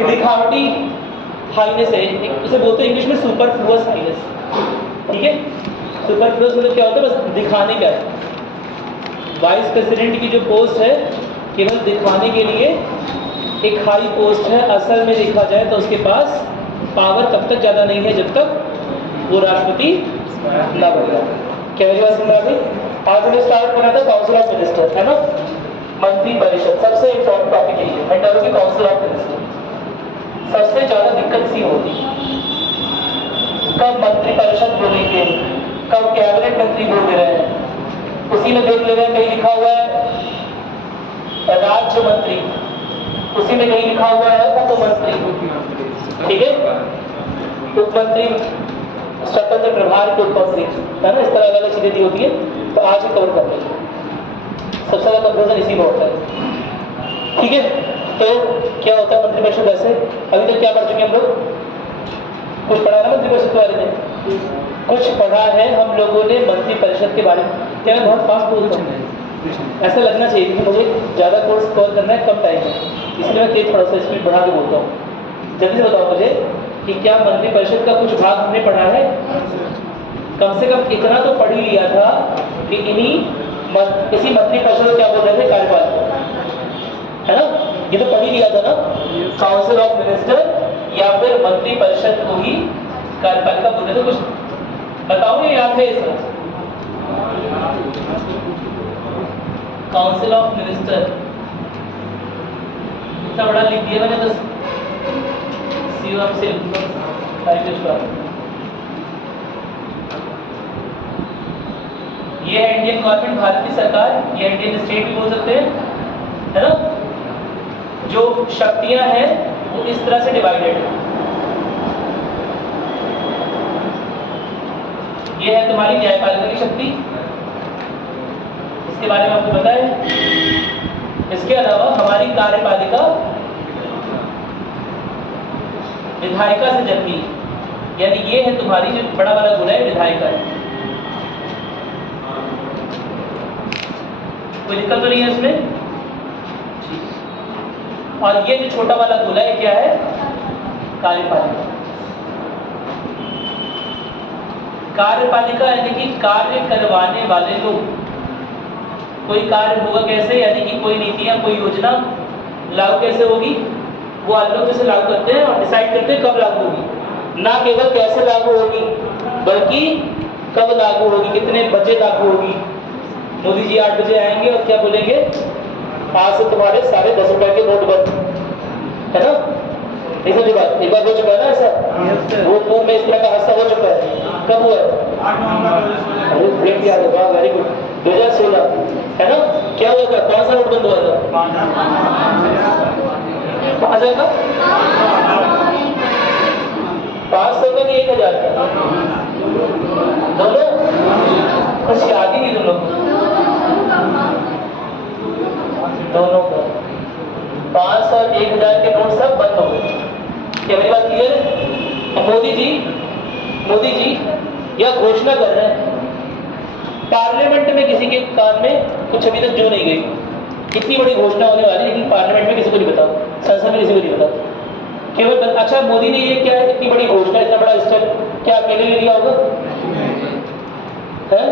कि दिखावटी हाईनेस है, उसे बोलते हैं इंग्लिश में सुपरफ्लुअस हाईनेस। ठीक है, सुपरफ्लुअस मतलब क्या होता है, बस दिखाने का है। वाइस प्रेसिडेंट की जो पोस्ट है केवल दिखाने के लिए एक हाई पोस्ट है, असल में देखा जाए तो उसके पास पावर तब तक ज़्यादा नहीं है जब तक वो राष्ट्रपति ना बन जाए। क्या मेरी बात समझ आ गई? आज हमने स्टार्ट करा था काउंसिल ऑफ मिनिस्टर, है ना, मंत्री परिषद। सबसे इंपॉर्टेंट टॉपिक है मैं डालूंगी काउंसिल ऑफ मिनिस्टर। सबसे ज़्यादा दिक्कत सी होती कब मंत्री परिषद बोलेंगे, कब कैबिनेट मंत्री बोल दे रहे हैं। उसी में देख ले रहे हैं कहीं लिखा हुआ है राज्य मंत्री, उसी में कहीं लिखा हुआ है उप मंत्री, ठीक है, उप मंत्री स्वतंत्र प्रभार के उप मंत्री, है ना, इस तरह अलग अलग चीजें दी होती है। तो आज ही कवर कर लेंगे, सबसे ज्यादा कंफ्यूजन इसी में होता है। ठीक है, तो क्या होता है मंत्री परिषद? वैसे अभी तक क्या पढ़ चुके हम लोग? कुछ पढ़ा ना मंत्री परिषद के बारे में? कुछ पढ़ा है हम लोगों ने मंत्री परिषद के बारे में। क्या मैं बहुत फास्ट बोलता हूँ? ऐसा लगना चाहिए कि मुझे ज़्यादा कोर्स कवर करना है, कम टाइम है, इसलिए मैं तेज थोड़ा सा स्पीड बढ़ा के बोलता हूँ। जल्दी से बताओ मुझे कि क्या मंत्री परिषद का कुछ भाग हमने पढ़ा है? कम से कम इतना तो पढ़ ही लिया था कि इसी मंत्री परिषद को क्या बोल रहे थे? कार्यपालिका, है ना, ये तो पढ़ ही लिया था ना। काउंसिल ऑफ मिनिस्टर या फिर मंत्री परिषद को ही कार्यपालिका बोल रहे थे। कुछ बताओ ये याद है इसका? काउंसिल ऑफ मिनिस्टर इतना बड़ा लिख दिया मैंने, बस सीएम से ये है इंडियन गवर्नमेंट, भारत की सरकार, ये इंडियन स्टेट भी बोल सकते हैं, है ना। जो शक्तियां हैं वो इस तरह से डिवाइडेड है। ये है तुम्हारी न्यायपालिका की शक्ति, इसके बारे में आपको पता है। इसके अलावा हमारी कार्यपालिका विधायिका से जन्मी, यानी ये है तुम्हारी जो बड़ा वाला गोला है, विधायिका है। कोई दिक्कत तो नहीं है इसमें? और ये जो छोटा वाला गोला है क्या है? कार्यपालिका। कार्यपालिका यानी कि कार्य करवाने वाले लोग। कोई कार्य होगा कैसे, यानी कि कोई नीतियां, कोई योजना लागू कैसे होगी, वो आप लोग जैसे लागू करते हैं और डिसाइड करते हैं कब लागू होगी। ना केवल कैसे लागू होगी बल्कि कब लागू होगी, कितने बजे लागू होगी। मोदी जी 8 बजे आएंगे और क्या बोलेंगे? आज से तुम्हारे सारे 10 रुपए के नोट बंद, है ना। ऐसा जो बात एक बार हो चुका है ना, ऐसा वो पूर्व में इस तरह का हादसा हो चुका है। कब हुआ है? अरे याद होगा, वेरी गुड, 2016, है ना। क्या हुआ था? कौन सा नोट बंद हुआ था? 5,000 का, 500 का नहीं 1,000 का? दोनों कुछ याद ही नहीं तुम लोग। दोनों का 500 और 1,000 के नोट सब बंद हो गए। क्या मेरी बात क्लियर है? मोदी जी यह घोषणा कर रहे हैं, पार्लियामेंट में किसी के कान में कुछ अभी तक जो नहीं गई। इतनी बड़ी घोषणा होने वाली है लेकिन पार्लियामेंट में किसी को नहीं पता, संसद में किसी को नहीं पता, केवल अच्छा मोदी ने ये क्या है, इतनी बड़ी घोषणा, इतना बड़ा स्टेप क्या अकेले ले लिया होगा? है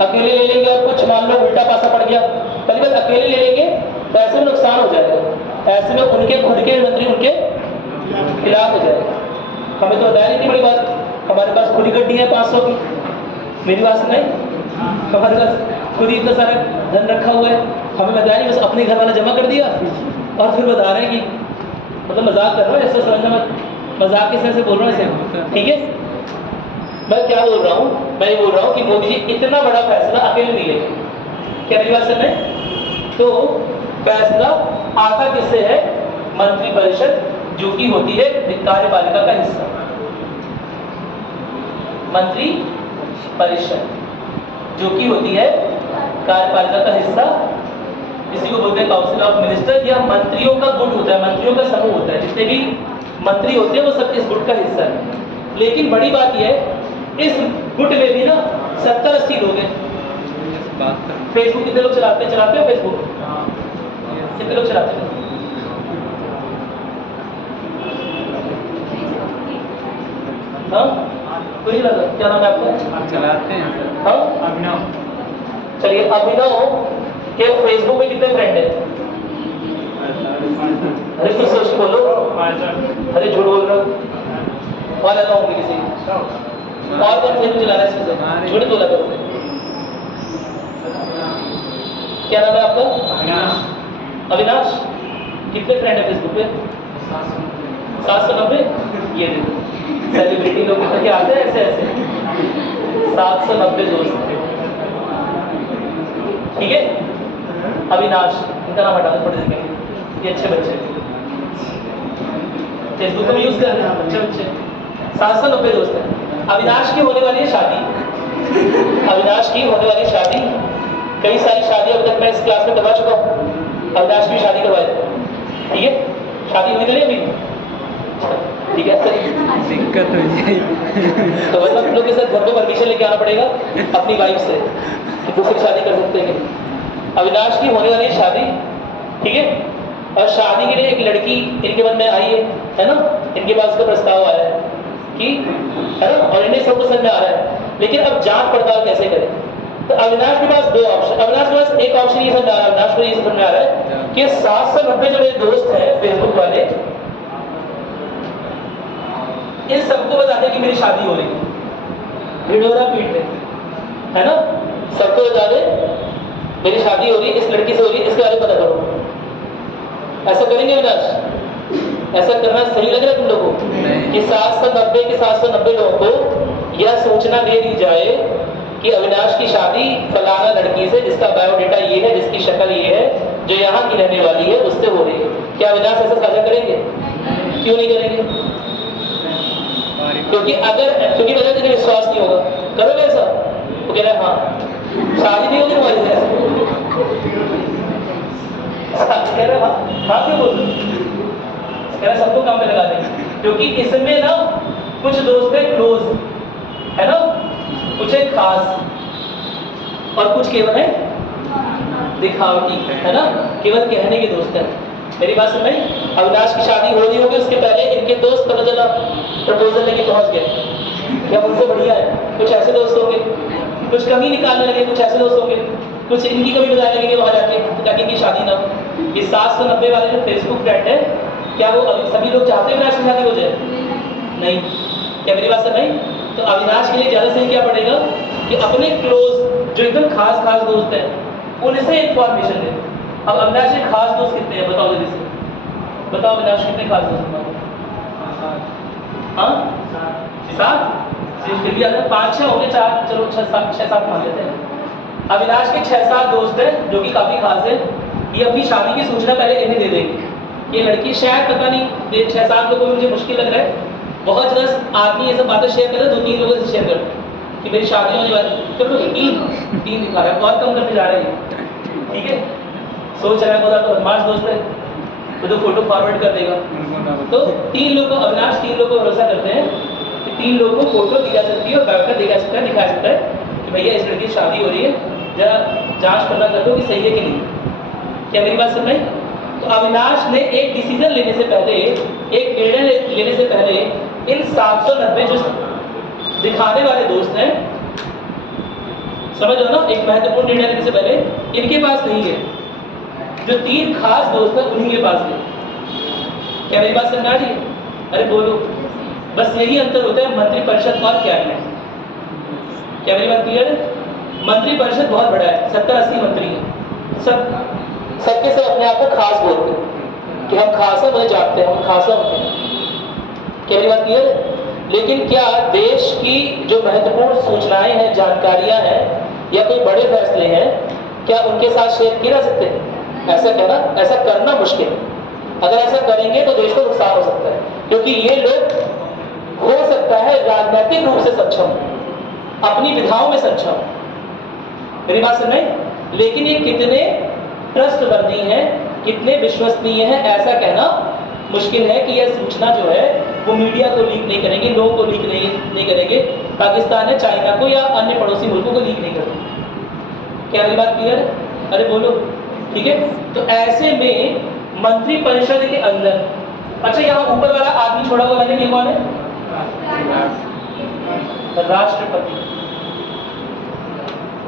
अकेले ले लेंगे और कुछ मान लो उल्टा पासा पड़ गया, पहली बात अकेले ले लेंगे तो ऐसे में नुकसान हो जाएगा, ऐसे में उनके खुद के मंत्री उनके खिलाफ हो जाएगा। हमें तो बताया नहीं इतनी बड़ी बात, हमारे पास खुद ही गड्डी है 500 की। मेरी बात सुनाई? हमारे पास खुद ही इतना सारा धन रखा हुआ है, हमें बताया नहीं, बस अपने घर वाला जमा कर दिया और फिर बता रहे हैं कि मतलब मजाक कर रहा हूँ, ऐसा समझना मत, मजाक के से बोल रहा हूँ ऐसे, ठीक है। मैं क्या बोल रहा हूँ? मैं ये बोल रहा हूँ कि मोदी जी इतना बड़ा फैसला अकेले नहीं लेंगे। क्या मेरी बात सुन रहे? तो फैसला आता किससे है? मंत्री परिषद, जो कि होती है कार्यपालिका का हिस्सा। मंत्री परिषद जो कि होती है कार्यपालिका का हिस्सा, इसी को बोलते हैं काउंसिल ऑफ मिनिस्टर, या मंत्रियों का गुट होता है, मंत्रियों का समूह होता है। जितने भी मंत्री होते हैं वो सब इस गुट का हिस्सा है। लेकिन बड़ी बात यह है, इस गुट में भी ना 70-80 लोग हैं। फेसबुक कितने लोग चलाते हो? फेसबुक कितने लोग चलाते हैं? हाँ कोई नहीं लगा, क्या नाम है आपका? चलाते हैं सर। हाँ अभिनव। चलिए, अभिनव के फेसबुक में कितने फ्रेंड है? अरे कुछ सोच के बोलो, अरे झूठ बोल रहे हो, और लगा होंगे किसी और कौन फेसबुक चला रहा है इसमें से? झूठ बोला करो। क्या नाम है आपका? अविनाश। कितने फ्रेंड है फेसबुक पे? 790। ये देखो सेलिब्रिटी लोग क्या आते हैं ऐसे ऐसे 790 दोस्त। ठीक है, अविनाश इनका नाम हटा दो, थोड़े सेकंड। ये अच्छे बच्चे फेसबुक में यूज कर रहे हैं, अच्छे बच्चे 790 दोस्त हैं। अविनाश की होने वाली है शादी, अविनाश की होने वाली शादी। कई सारी शादी अब तक मैं इस क्लास में करवा चुका हूँ, अविनाश की शादी करवाई। ठीक है, शादी हुई नहीं अभी? ठीक है, दिक्कत हो जाएगी तो बस हम लोग के साथ घर पे परमिशन लेके आना पड़ेगा अपनी वाइफ से कि दूसरी शादी कर सकते हैं। अविनाश की होने वाली शादी, ठीक है, और शादी के लिए एक लड़की इनके मन में आई है ना, इनके पास का प्रस्ताव आया है कि, है ना, और इन्हें सब समझ में आ रहा है, लेकिन अब जांच पड़ताल कैसे करें? तो अविनाश के पास दो ऑप्शन, अविनाश के पास एक ऑप्शन ये समझ आ रहा है, अविनाश को ये समझ में आ रहा है कि 790 जो मेरे दोस्त हैं फेसबुक वाले, इन सबको बता दें कि मेरी शादी हो रही है, भिड़ोरा पीट दे, है ना, सबको बता दे मेरी शादी हो रही है, इस लड़की से हो रही है, इसके बारे में पता करो। ऐसा करेंगे अविनाश? ऐसा करना सही लग रहा है तुम लोगों को कि 790 के 790 लोगों को यह सूचना दे दी जाए कि अविनाश की शादी फलाना लड़की से, जिसका बायोडेटा ये है, जिसकी शक्ल ये है, जो यहाँ की रहने वाली है, उससे हो रही है। क्या अविनाश ऐसा साझा करेंगे? क्यों नहीं करेंगे? क्योंकि वजह से विश्वास नहीं होगा। करोगे ऐसा? वो कह रहा है हाँ, शादी नहीं होगी तुम्हारी से। कह रहे हाँ क्यों बोल रहे? कह रहे सबको काम पे लगा देंगे, क्योंकि इसमें ना कुछ दोस्त है क्लोज, है ना, कुछ है खास, और कुछ केवल है दिखावटी, है ना, केवल कहने के दोस्त हैं। मेरी बात सुन रही? अविनाश की शादी हो रही होगी, उसके पहले इनके दोस्त पता चला प्रपोजल लेके पहुंच गए, क्या उनसे बढ़िया है? कुछ ऐसे दोस्त होंगे, कुछ कमी निकालने लगे, कुछ ऐसे दोस्त होंगे, कुछ इनकी कमी बताने लगे वहां जाके ताकि इनकी शादी ना हो। ये 790 वाले जो फेसबुक फ्रेंड है, क्या वो सभी लोग चाहते हैं अविनाश की शादी हो जाए? नहीं। क्या मेरी बात सुन रही? तो अविनाश के लिए ज्यादा सही क्या पड़ेगा कि अपने क्लोज जो एकदम खास दोस्त हैं उनसे इंफॉर्मेशन ले। अब अविनाश के खास दोस्त कितने हैं बताओ जल्दी से, बताओ अविनाश कितने खास दोस्त हैं? हाँ 7, फिर भी अगर 5-6 हो गए, 4, चलो 6-7 मान लेते हैं। अविनाश के 6-7 दोस्त हैं जो कि काफी खास है, ये अपनी शादी की सूचना पहले इन्हें दे देंगे। ये लड़की शायद पता नहीं, 6-7 लोगों में मुझे मुश्किल लग रहा है, बहुत जगह आदमी ये सब बातें शेयर कर रहे, 2-3 लोगों से शेयर कर कि मेरी शादी होने वाली, चलो 3 दिखा रहा है, बहुत कम करके जा रहे हैं। ठीक है, सोच रहा है बोला तो बदमाश दोस्त है तो फोटो फॉरवर्ड कर देगा। तो 3 लोग को, अविनाश 3 लोग को भरोसा करते हैं कि 3 लोगों को फोटो दी जा सकती है और बायोडाटा दिखा सकता है कि भैया इस लड़की की शादी हो रही है, जरा जांच पता कर दो कि सही है कि नहीं। क्या मेरी बात सुन रहे? तो अविनाश ने एक डिसीजन लेने से पहले, एक निर्णय लेने से पहले इन 790 जो दिखाने वाले दोस्त हैं, समझ लो ना, एक महत्वपूर्ण निर्णय लेने से पहले इनके पास नहीं है, जो 3 खास दोस्त हैं उन्हीं के पास है। क्या मेरी बात समझ आ रही है? अरे बोलो, बस यही अंतर होता है मंत्रिपरिषद और कैबिनेट। क्या मेरी बात क्लियर है? मंत्रिपरिषद बहुत बड़ा है, 70-80 मंत्री हैं, सबके सब अपने आप को खास बोलते हैं कि हम खास हैं, मुझे जानते हैं, हम खास होते हैं। क्या मेरी बात क्लियर है? लेकिन क्या देश की जो महत्वपूर्ण सूचनाएं हैं, जानकारियां हैं, या कोई बड़े फैसले हैं, क्या उनके साथ शेयर किए जा सकते हैं? ऐसा करना मुश्किल है। अगर ऐसा करेंगे तो देश को नुकसान हो सकता है, क्योंकि ये लोग हो सकता है राजनीतिक रूप से सक्षम, अपनी विधाओं में सक्षम, मेरी बात सुन रहे? लेकिन ये कितने ट्रस्टवर्दी हैं, कितने विश्वसनीय हैं, ऐसा कहना मुश्किल है कि यह सूचना जो है वो मीडिया को लीक नहीं करेंगे, लोगों को लीक नहीं करेंगे, पाकिस्तान है चाइना को या अन्य पड़ोसी मुल्कों को लीक नहीं करेंगे। क्या मेरी बात क्लियर है? अरे बोलो। ठीक है, तो ऐसे में मंत्रिपरिषद के अंदर, अच्छा यहाँ ऊपर वाला आदमी छोड़ा हुआ मैंने, ये कौन है? राष्ट्रपति।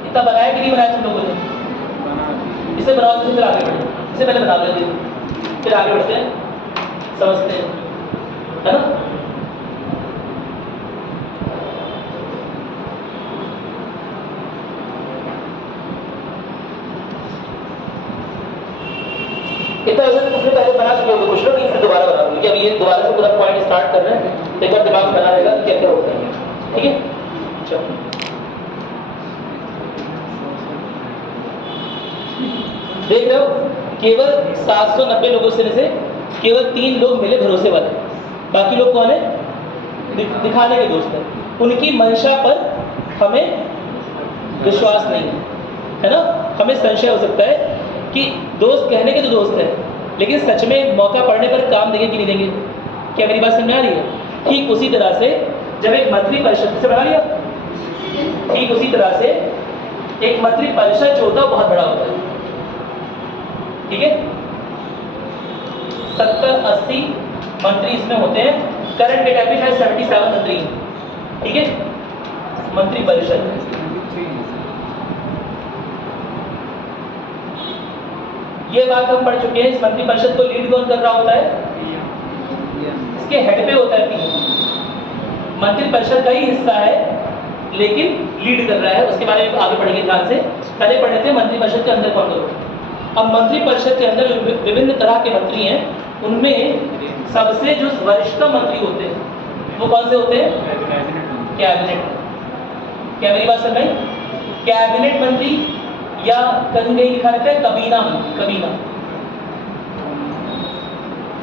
इतना बनाया कि नहीं बनाया तुम लोगों ने? इसे बनाओ, फिर आगे बढ़े। इसे पहले बना लेते हैं, फिर आगे बढ़ते हैं, समझते हैं, है ना? इतना तुमने पहले बना चुके हो कुछ लोग, फिर दोबारा बना लो, अभी ये दोबारा से पूरा पॉइंट स्टार्ट कर रहे हैं, तो एक बार दिमाग बना रहेगा क्या क्या होता है। ठीक है, चलो देख रहे हो, केवल 790 लोगों से केवल 3 लोग मिले भरोसे वाले, बाकी लोग कौन है? दिखाने के दोस्त हैं। उनकी मंशा पर हमें विश्वास नहीं है ना? हमें संशय हो सकता है कि दोस्त कहने के तो दोस्त है, लेकिन सच में मौका पड़ने पर काम देंगे कि नहीं देंगे। क्या मेरी बात समझ में आ रही है? ठीक उसी तरह से जब एक मंत्री परिषद से बना लिया, ठीक उसी तरह से एक मंत्री परिषद जो होता है बहुत बड़ा होता है। ठीक है, 70-80 मंत्री इसमें होते हैं। करंट डेटा पे शायद 77 मंत्री हैं। ठीक है, मंत्री परिषद। ये बात हम पढ़ चुके हैं। इस मंत्री परिषद को लीड कौन कर रहा होता है? इसके हेड पे होता है पीएम। मंत्री परिषद का ही हिस्सा है लेकिन लीड कर रहा है। उसके बारे में आगे पढ़ेंगे ध्यान से। पहले पढ़े थे मंत्री परिषद के अंदर कौन लोग। अब मंत्री परिषद के अंदर विभिन्न तरह के मंत्री हैं। उनमें सबसे जो वरिष्ठतम मंत्री होते हैं वो कौन से होते हैं? कैबिनेट। क्या मेरी बात समझ में? कैबिनेट मंत्री या कहीं कहीं लिखा रहता है कबीना मंत्री। कबीना,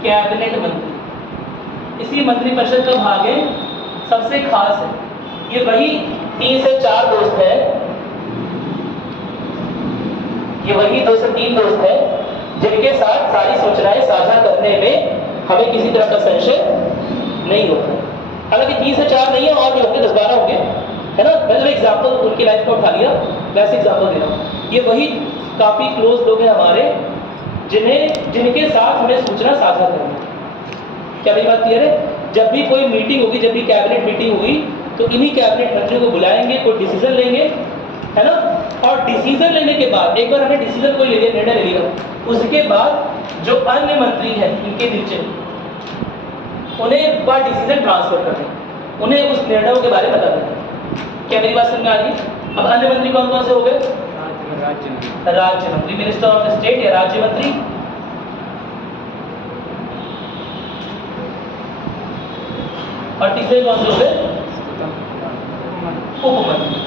कैबिनेट मंत्री। इसी मंत्री परिषद का भाग है, सबसे खास है। ये वही 3 से 4 दोस्त है, ये वही 2 से 3 दोस्त है जिनके साथ सारी सूचनाएं साझा करने में हमें किसी तरह का संशय नहीं होता। हालांकि 3 से 4 नहीं है, और भी होंगे, 10-12 होंगे, है ना? मैंने एग्जाम्पल उनकी लाइफ को उठा लिया, वैसे एग्जाम्पल दे रहा हूँ। ये वही काफ़ी क्लोज लोग हैं हमारे जिनके साथ हमें सूचना साझा करनी है। क्या मेरी बात क्लियर है? जब भी कोई मीटिंग होगी, जब भी कैबिनेट मीटिंग होगी, तो इन्हीं कैबिनेट मंत्रियों को बुलाएंगे, कोई डिसीजन लेंगे, है ना? और डिसीजन लेने के बाद, एक बार हमने डिसीजन कोई ले लिया, निर्णय ले लिया, उसके बाद जो अन्य मंत्री हैं इनके नीचे, उन्हें एक बार डिसीजन ट्रांसफर कर दें, उन्हें उस निर्णयों के बारे में बता दें। क्या मेरी बात समझ में आ रही है? अब अन्य मंत्री कौन कौन से हो गए? राज्य मंत्री, मिनिस्टर ऑफ स्टेट या राज्य मंत्री। और तीसरे कौन से हो गए? उप मंत्री।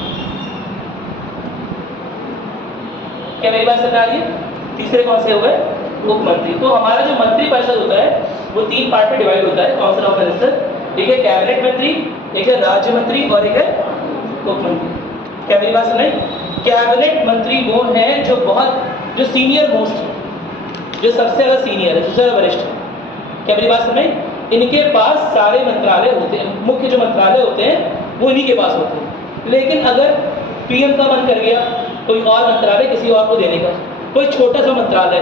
क्या मेरी बात समझ आ रही है? तीसरे कौन से हो गए? उप मंत्री। तो हमारा जो मंत्री परिषद होता है वो 3 पार्ट में डिवाइड होता है। काउंसिल ऑफ मिनिस्टर, एक है कैबिनेट मंत्री, एक है राज्य मंत्री और एक है उप मंत्री। क्या मेरी बात समझ? कैबिनेट मंत्री वो हैं जो सीनियर मोस्ट है, जो सबसे ज्यादा सीनियर है, सबसे ज्यादा वरिष्ठ है। क्या मेरी बात समझ? इनके पास सारे मंत्रालय होते हैं, मुख्य जो मंत्रालय होते हैं वो इन्हीं के पास होते हैं। लेकिन अगर पीएम का मन कर गया कोई और मंत्रालय किसी और को देने का, कोई छोटा सा मंत्रालय,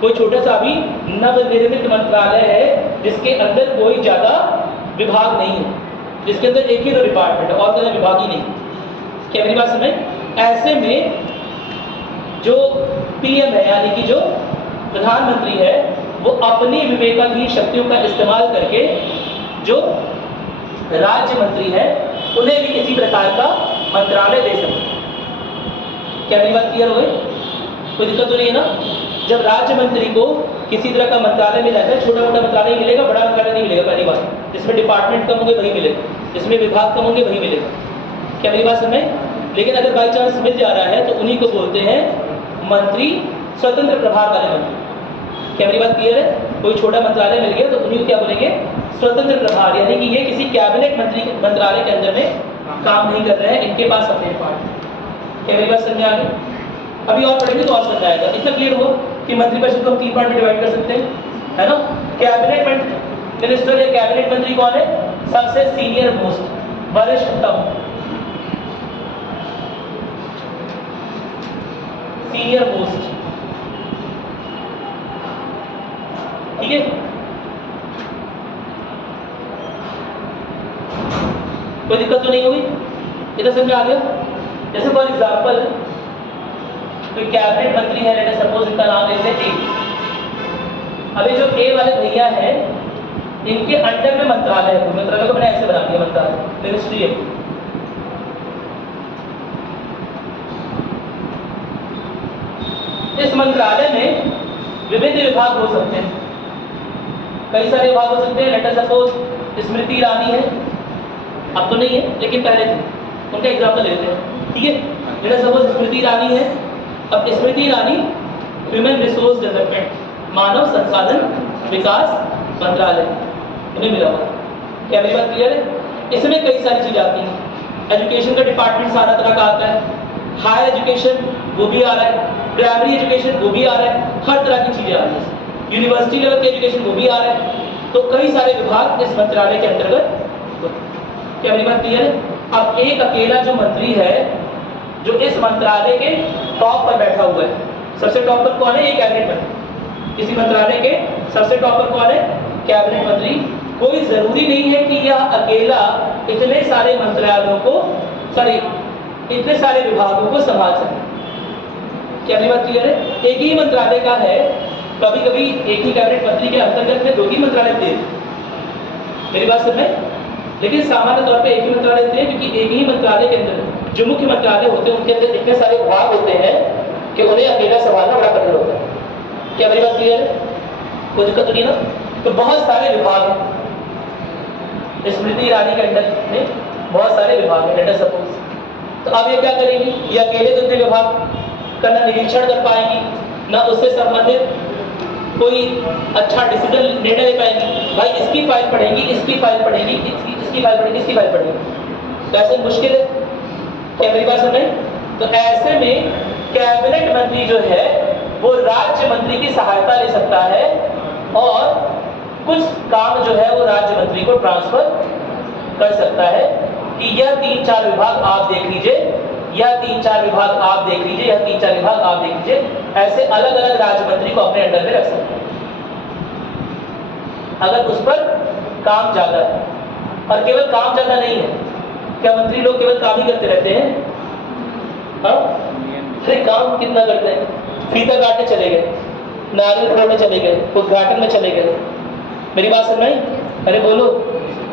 कोई छोटा सा भी नवनिर्मित मंत्रालय है जिसके अंदर कोई ज़्यादा विभाग नहीं है, जिसके अंदर एक ही तो डिपार्टमेंट है और कोई विभाग ही नहीं। क्या मेरी बात समझ? ऐसे में जो पीएम है यानी कि जो प्रधानमंत्री है वो अपनी विवेकाधीन शक्तियों का इस्तेमाल करके जो राज्य मंत्री है उन्हें भी किसी प्रकार का मंत्रालय दे सकते हैं। क्या मेरी बात क्लियर हो गई? कोई दिक्कत तो नहीं है ना? जब राज्य मंत्री को किसी तरह का मंत्रालय मिला है, छोटा मोटा मंत्रालय मिलेगा, बड़ा मंत्रालय नहीं मिलेगा। पहली बात, जिसमें डिपार्टमेंट कम होंगे वही मिलेगा, जिसमें विभाग कम होंगे वही मिलेगा। क्या मेरी बात समझ? लेकिन अगर बाई चांस मिल जा रहा है तो उन्हीं को बोलते हैं मंत्री, स्वतंत्र प्रभार वाले मंत्री। क्या मेरी बात क्लियर है? कोई छोटा मंत्रालय मिल गया तो उन्हीं को क्या बोलेंगे? स्वतंत्र प्रभार, यानी कि ये किसी कैबिनेट मंत्रालय के अंदर में काम नहीं कर रहे हैं, इनके पास अपने पार्ट। क्या मेरी बात समझ आ गई? अभी और पढ़ेंगे तो और समझ आएगा। इतना क्लियर हो कि मंत्रिपरिषद को हम 3 पार्ट में डिवाइड कर सकते हैं, है ना? कैबिनेट मिनिस्टर या कैबिनेट मंत्री कौन है? सबसे सीनियर मोस्ट, वरिष्ठतम, सीनियर मोस्ट। ठीक है? कोई दिक्कत तो नहीं हुई? इतना समझ में आ गया? जैसे फॉर एग्जाम्पल कोई कैबिनेट मंत्री है, लेट अस सपोज इनका नाम लेते हैं ए। अभी जो ए वाले भैया हैं इनके अंडर में मंत्रालय है, मंत्रालय को मैंने ऐसे बना दिया, मंत्रालय मिनिस्ट्री है। इस मंत्रालय में विविध विभाग हो सकते हैं, कई सारे विभाग हो सकते हैं। Let us suppose Smriti Irani है, अब तो नहीं है लेकिन पहले थे, उनका एग्जाम्पल लेते हैं, ठीक है। Let us suppose Smriti Irani है। अब Smriti Irani human resource development, मानव संसाधन विकास मंत्रालय उन्हें मिला हुआ। क्या मेरी बात क्लियर है? इसमें कई सारी चीजें आती हैं। एजुकेशन का डिपार्टमेंट सारा तरह का आता है, हायर एजुकेशन वो भी आ रहा है, प्राइमरी एजुकेशन वो भी आ रहा है, हर तरह की चीजें आ रही हैं। यूनिवर्सिटी लेवल की एजुकेशन वो भी आ रहा है। तो कई सारे विभाग इस मंत्रालय के अंतर्गत। क्या मेरी बात क्लियर है? अब एक अकेला जो मंत्री है जो इस मंत्रालय के टॉप पर बैठा हुआ है, सबसे टॉप पर कौन है? एक कैबिनेट मंत्री। इसी मंत्रालय के सबसे टॉप पर कौन है? कैबिनेट मंत्री। कोई जरूरी नहीं है कि यह अकेला इतने सारे मंत्रालयों को, सॉरी इतने सारे विभागों को संभाल सके। क्या मेरी बात क्लियर है? एक ही मंत्रालय का है, कभी कभी एक ही कैबिनेट मंत्री के अंतर्गत में दो ही मंत्रालय थे, मेरी बात समझ में? लेकिन सामान्य तौर पे एक ही मंत्रालय थे, क्योंकि एक ही मंत्रालय के अंदर जो मुख्य मंत्रालय होते हैं उनके अंदर इतने सारे विभाग होते हैं कि उन्हें अकेला संभालना बड़ा कठिन होता है। क्या मेरी बात क्लियर है? कोई दिक्कत नहीं ना? तो बहुत सारे विभाग हैं स्मृति ईरानी के अंडर में, बहुत सारे विभाग हैं, लेट अस सपोज। तो अब ये क्या करेंगी? ये अकेले तो इतने विभाग का ना निरीक्षण कर पाएंगी, ना उससे संबंधित कोई अच्छा डिसीजन निर्णय ले पाएंगी। भाई इसकी फाइल पढ़ेंगी, इसकी फाइल पढ़ेंगी, इसकी फाइल पढ़ेंगी, इसकी फाइल पढ़ेंगी, तो ऐसे मुश्किल है। क्या मेरी बात सुन रहे हैं? तो ऐसे में कैबिनेट मंत्री जो है वो राज्य मंत्री की सहायता ले सकता है और कुछ काम जो है वो राज्य मंत्री को ट्रांसफर कर सकता है कि यह 3-4 विभाग आप देख लीजिए, यह 3-4 विभाग आप देख लीजिए, यह 3-4 विभाग आप देख लीजिए। ऐसे अलग अलग राज्य मंत्री को अपने अंडर में रख सकते हैं अगर उस पर काम ज्यादा है। और केवल काम ज्यादा नहीं है, क्या मंत्री लोग केवल काम ही करते रहते हैं? हाँ, अरे काम कितना करते हैं? फीता काटने चले गए, नारियल फोड़ने चले गए, उद्घाटन में चले गए, मेरी बात सुन रही? अरे बोलो।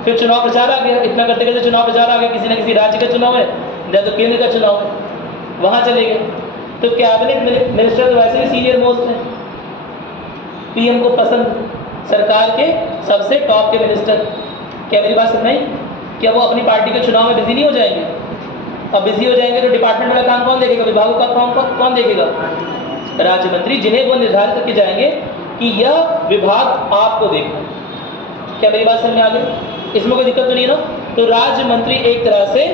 फिर चुनाव प्रचार आ गया, इतना करते करते चुनाव प्रचार आ गया, किसी न किसी राज्य का चुनाव है या तो केंद्र का चुनाव है, वहां चले गए। तो कैबिनेट मिनिस्टर तो वैसे ही सीनियर मोस्ट है, पीएम को पसंद, सरकार के सबसे टॉप के मिनिस्टर। क्या मेरी बात सुन रही? क्या वो अपनी पार्टी के चुनाव में बिजी नहीं हो जाएंगे? अब बिजी हो जाएंगे तो डिपार्टमेंट वाला काम कौन देखेगा? विभागों का काम कौन देखेगा? राज्य मंत्री, जिन्हें वो निर्धारित करके जाएंगे कि यह विभाग आपको देखना। क्या मेरी बात समझ में आ गई? इसमें कोई दिक्कत तो नहीं ना? तो राज्य मंत्री एक तरह से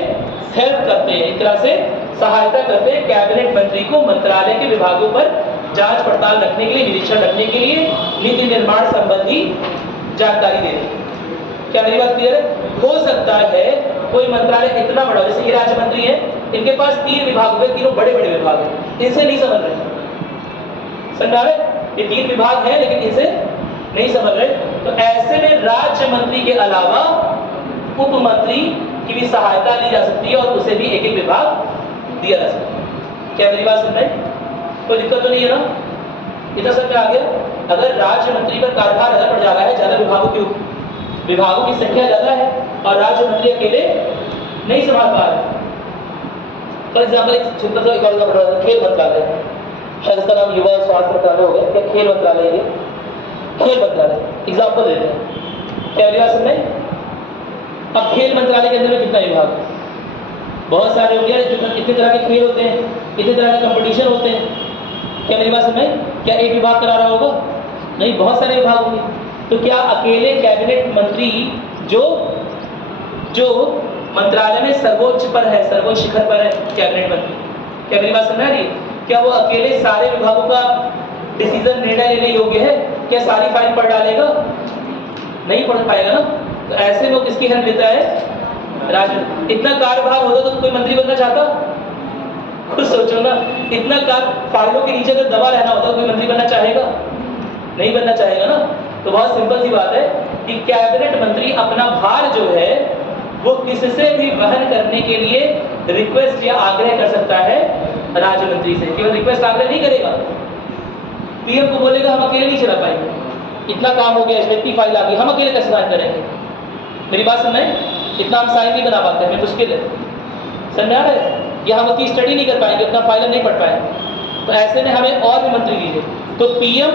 हेल्प करते हैं, एक तरह से सहायता करते हैं कैबिनेट मंत्री को मंत्रालय के विभागों पर जांच पड़ताल रखने के लिए, निरीक्षण रखने के लिए, नीति निर्माण संबंधी जानकारी देने के लिए। क्या मेरी बात क्लियर है? हो सकता है कोई मंत्रालय इतना बड़ा, जैसे ये राज्य मंत्री है, इनके पास 3 विभाग हो गए, तीनों बड़े बड़े विभाग हैं, इनसे नहीं समझ रहे, समझ रहे? ये 3 विभाग हैं लेकिन इनसे नहीं समझ रहे। तो ऐसे में राज्य मंत्री के अलावा उप मंत्री की भी सहायता ली जा सकती है और उसे भी एक एक विभाग दिया जा सकता है। क्या मेरी बात सुन रहे? कोई दिक्कत तो नहीं है ना? इतना समझ में आ गया? अगर राज्य मंत्री पर कार्यभार ज्यादा पड़ जा रहा है, ज्यादा विभागों की संख्या ज्यादा है और राज्य मंत्री अकेले नहीं संभाल पा रहे, फॉर एग्जाम्पल एक छोटा सा एग्जाम्पल, खेल मंत्रालय, शायद इसका नाम युवा स्वास्थ्य मंत्रालय होगा, क्या खेल मंत्रालय है? खेल मंत्रालय एग्जाम्पल देते हैं। क्या मेरी बात सुन रहे? अब खेल मंत्रालय के अंदर में कितना विभाग? बहुत सारे हो गया, इतने तरह के खेल होते हैं, इतने तरह के कंपटीशन होते हैं। क्या मेरी बात सुन रहे? क्या एक विभाग करा रहा होगा? नहीं, बहुत सारे विभाग होंगे। तो क्या अकेले कैबिनेट मंत्री जो मंत्रालय में सर्वोच्च पर है, सर्वोच्च शिखर पर है कैबिनेट मंत्री, क्या मेरी बात सुन रही? क्या वो अकेले सारे विभागों का डिसीजन निर्णय लेने योग्य है? क्या सारी फाइल पढ़ डालेगा? नहीं पढ़ पाएगा ना। तो ऐसे लोग किसकी हेल्प लेता है? राज्य। इतना कार्यभार होता तो कोई मंत्री बनना चाहता? खुद सोचो ना, इतना फाइलों के नीचे अगर दबा रहना होता तो कोई मंत्री बनना चाहेगा? नहीं बनना चाहेगा ना। तो बहुत सिंपल सी बात है कि कैबिनेट मंत्री अपना भार जो है वो किससे भी वहन करने के लिए रिक्वेस्ट या आग्रह कर सकता है राज्य मंत्री से। केवल रिक्वेस्ट आग्रह नहीं करेगा, पीएम को बोलेगा हम अकेले नहीं चला पाएंगे, इतना काम हो गया, इतनी फाइल आ गई, हम अकेले कैसे साइन करेंगे। मेरी बात सुन रहे हैं, इतना हम साइन नहीं बना पाते, हमें मुश्किल है, समझ में आ रहा है, या हम उतनी स्टडी नहीं कर पाएंगे, उतना फाइल नहीं पढ़ पाएंगे। तो ऐसे में हमें और भी मंत्री दीजिए, तो पीएम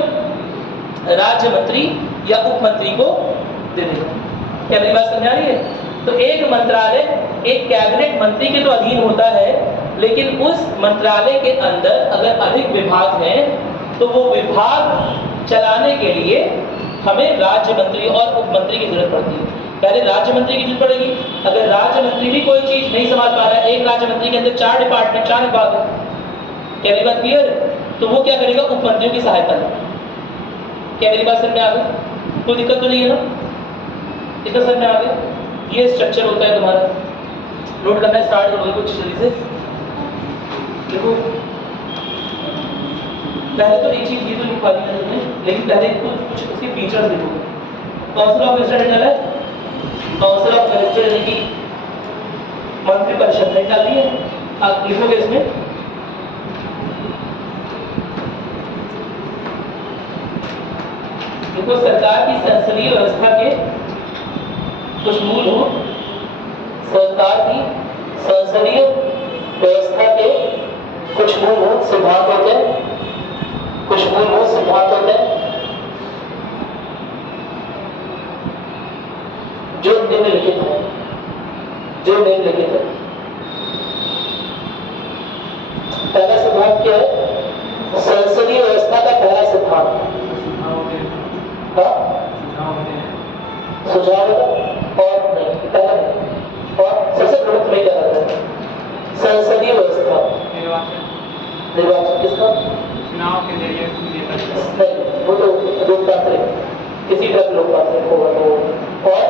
राज्य मंत्री या उप मंत्री को दे देगा। क्या मेरी बात समझ आ रही है? तो एक मंत्रालय एक कैबिनेट मंत्री के तो अधीन होता है, लेकिन उस मंत्रालय के अंदर अगर अधिक विभाग हैं तो वो विभाग चलाने के लिए हमें राज्य मंत्री और उप मंत्री की जरूरत पड़ती है। पहले राज्य मंत्री की जरूरत पड़ेगी, अगर राज्य मंत्री भी कोई चीज नहीं संभाल पा रहा है, एक राज्य मंत्री के अंदर 4 डिपार्टमेंट 4 विभाग है, क्या मेरी बात क्लियर है? तो वो क्या करेगा, उप मंत्रियों की सहायता लेगा। क्या मेरी बात समझ में आ गई? कोई दिक्कत तो नहीं है ना? इतना समझ में आ गया? ये स्ट्रक्चर होता है तुम्हारा, नोट करना स्टार्ट करोगे कुछ जल्दी से। देखो पहले तो एक चीज ये तो लिखवा दी मैंने, लेकिन पहले कुछ उसके फीचर्स देखो। काउंसिल ऑफ मिनिस्टर हेड है, काउंसिल ऑफ मिनिस्टर यानी कि मंत्री परिषद हेड डाल दी है, आप लिखोगे इसमें देखो सरकार की संसदीय व्यवस्था के कुछ मूल हो, सरकार की संसदीय व्यवस्था के कुछ मूल सिद्धांत होते हैं, कुछ मूल सिद्धांत होते हैं जो निम्नलिखित है, जो निम्नलिखित है। पहला सिद्धांत क्या है? संसदीय व्यवस्था का पहला सिद्धांत सुझाव और नहीं, पहला नहीं, और सबसे प्रमुख में क्या रहता है? संसदीय व्यवस्था, निर्वाचन किसका? चुनाव के जरिए नहीं, वो तो लोकतांत्रिक, किसी तरह लोकतांत्रिक होगा तो। और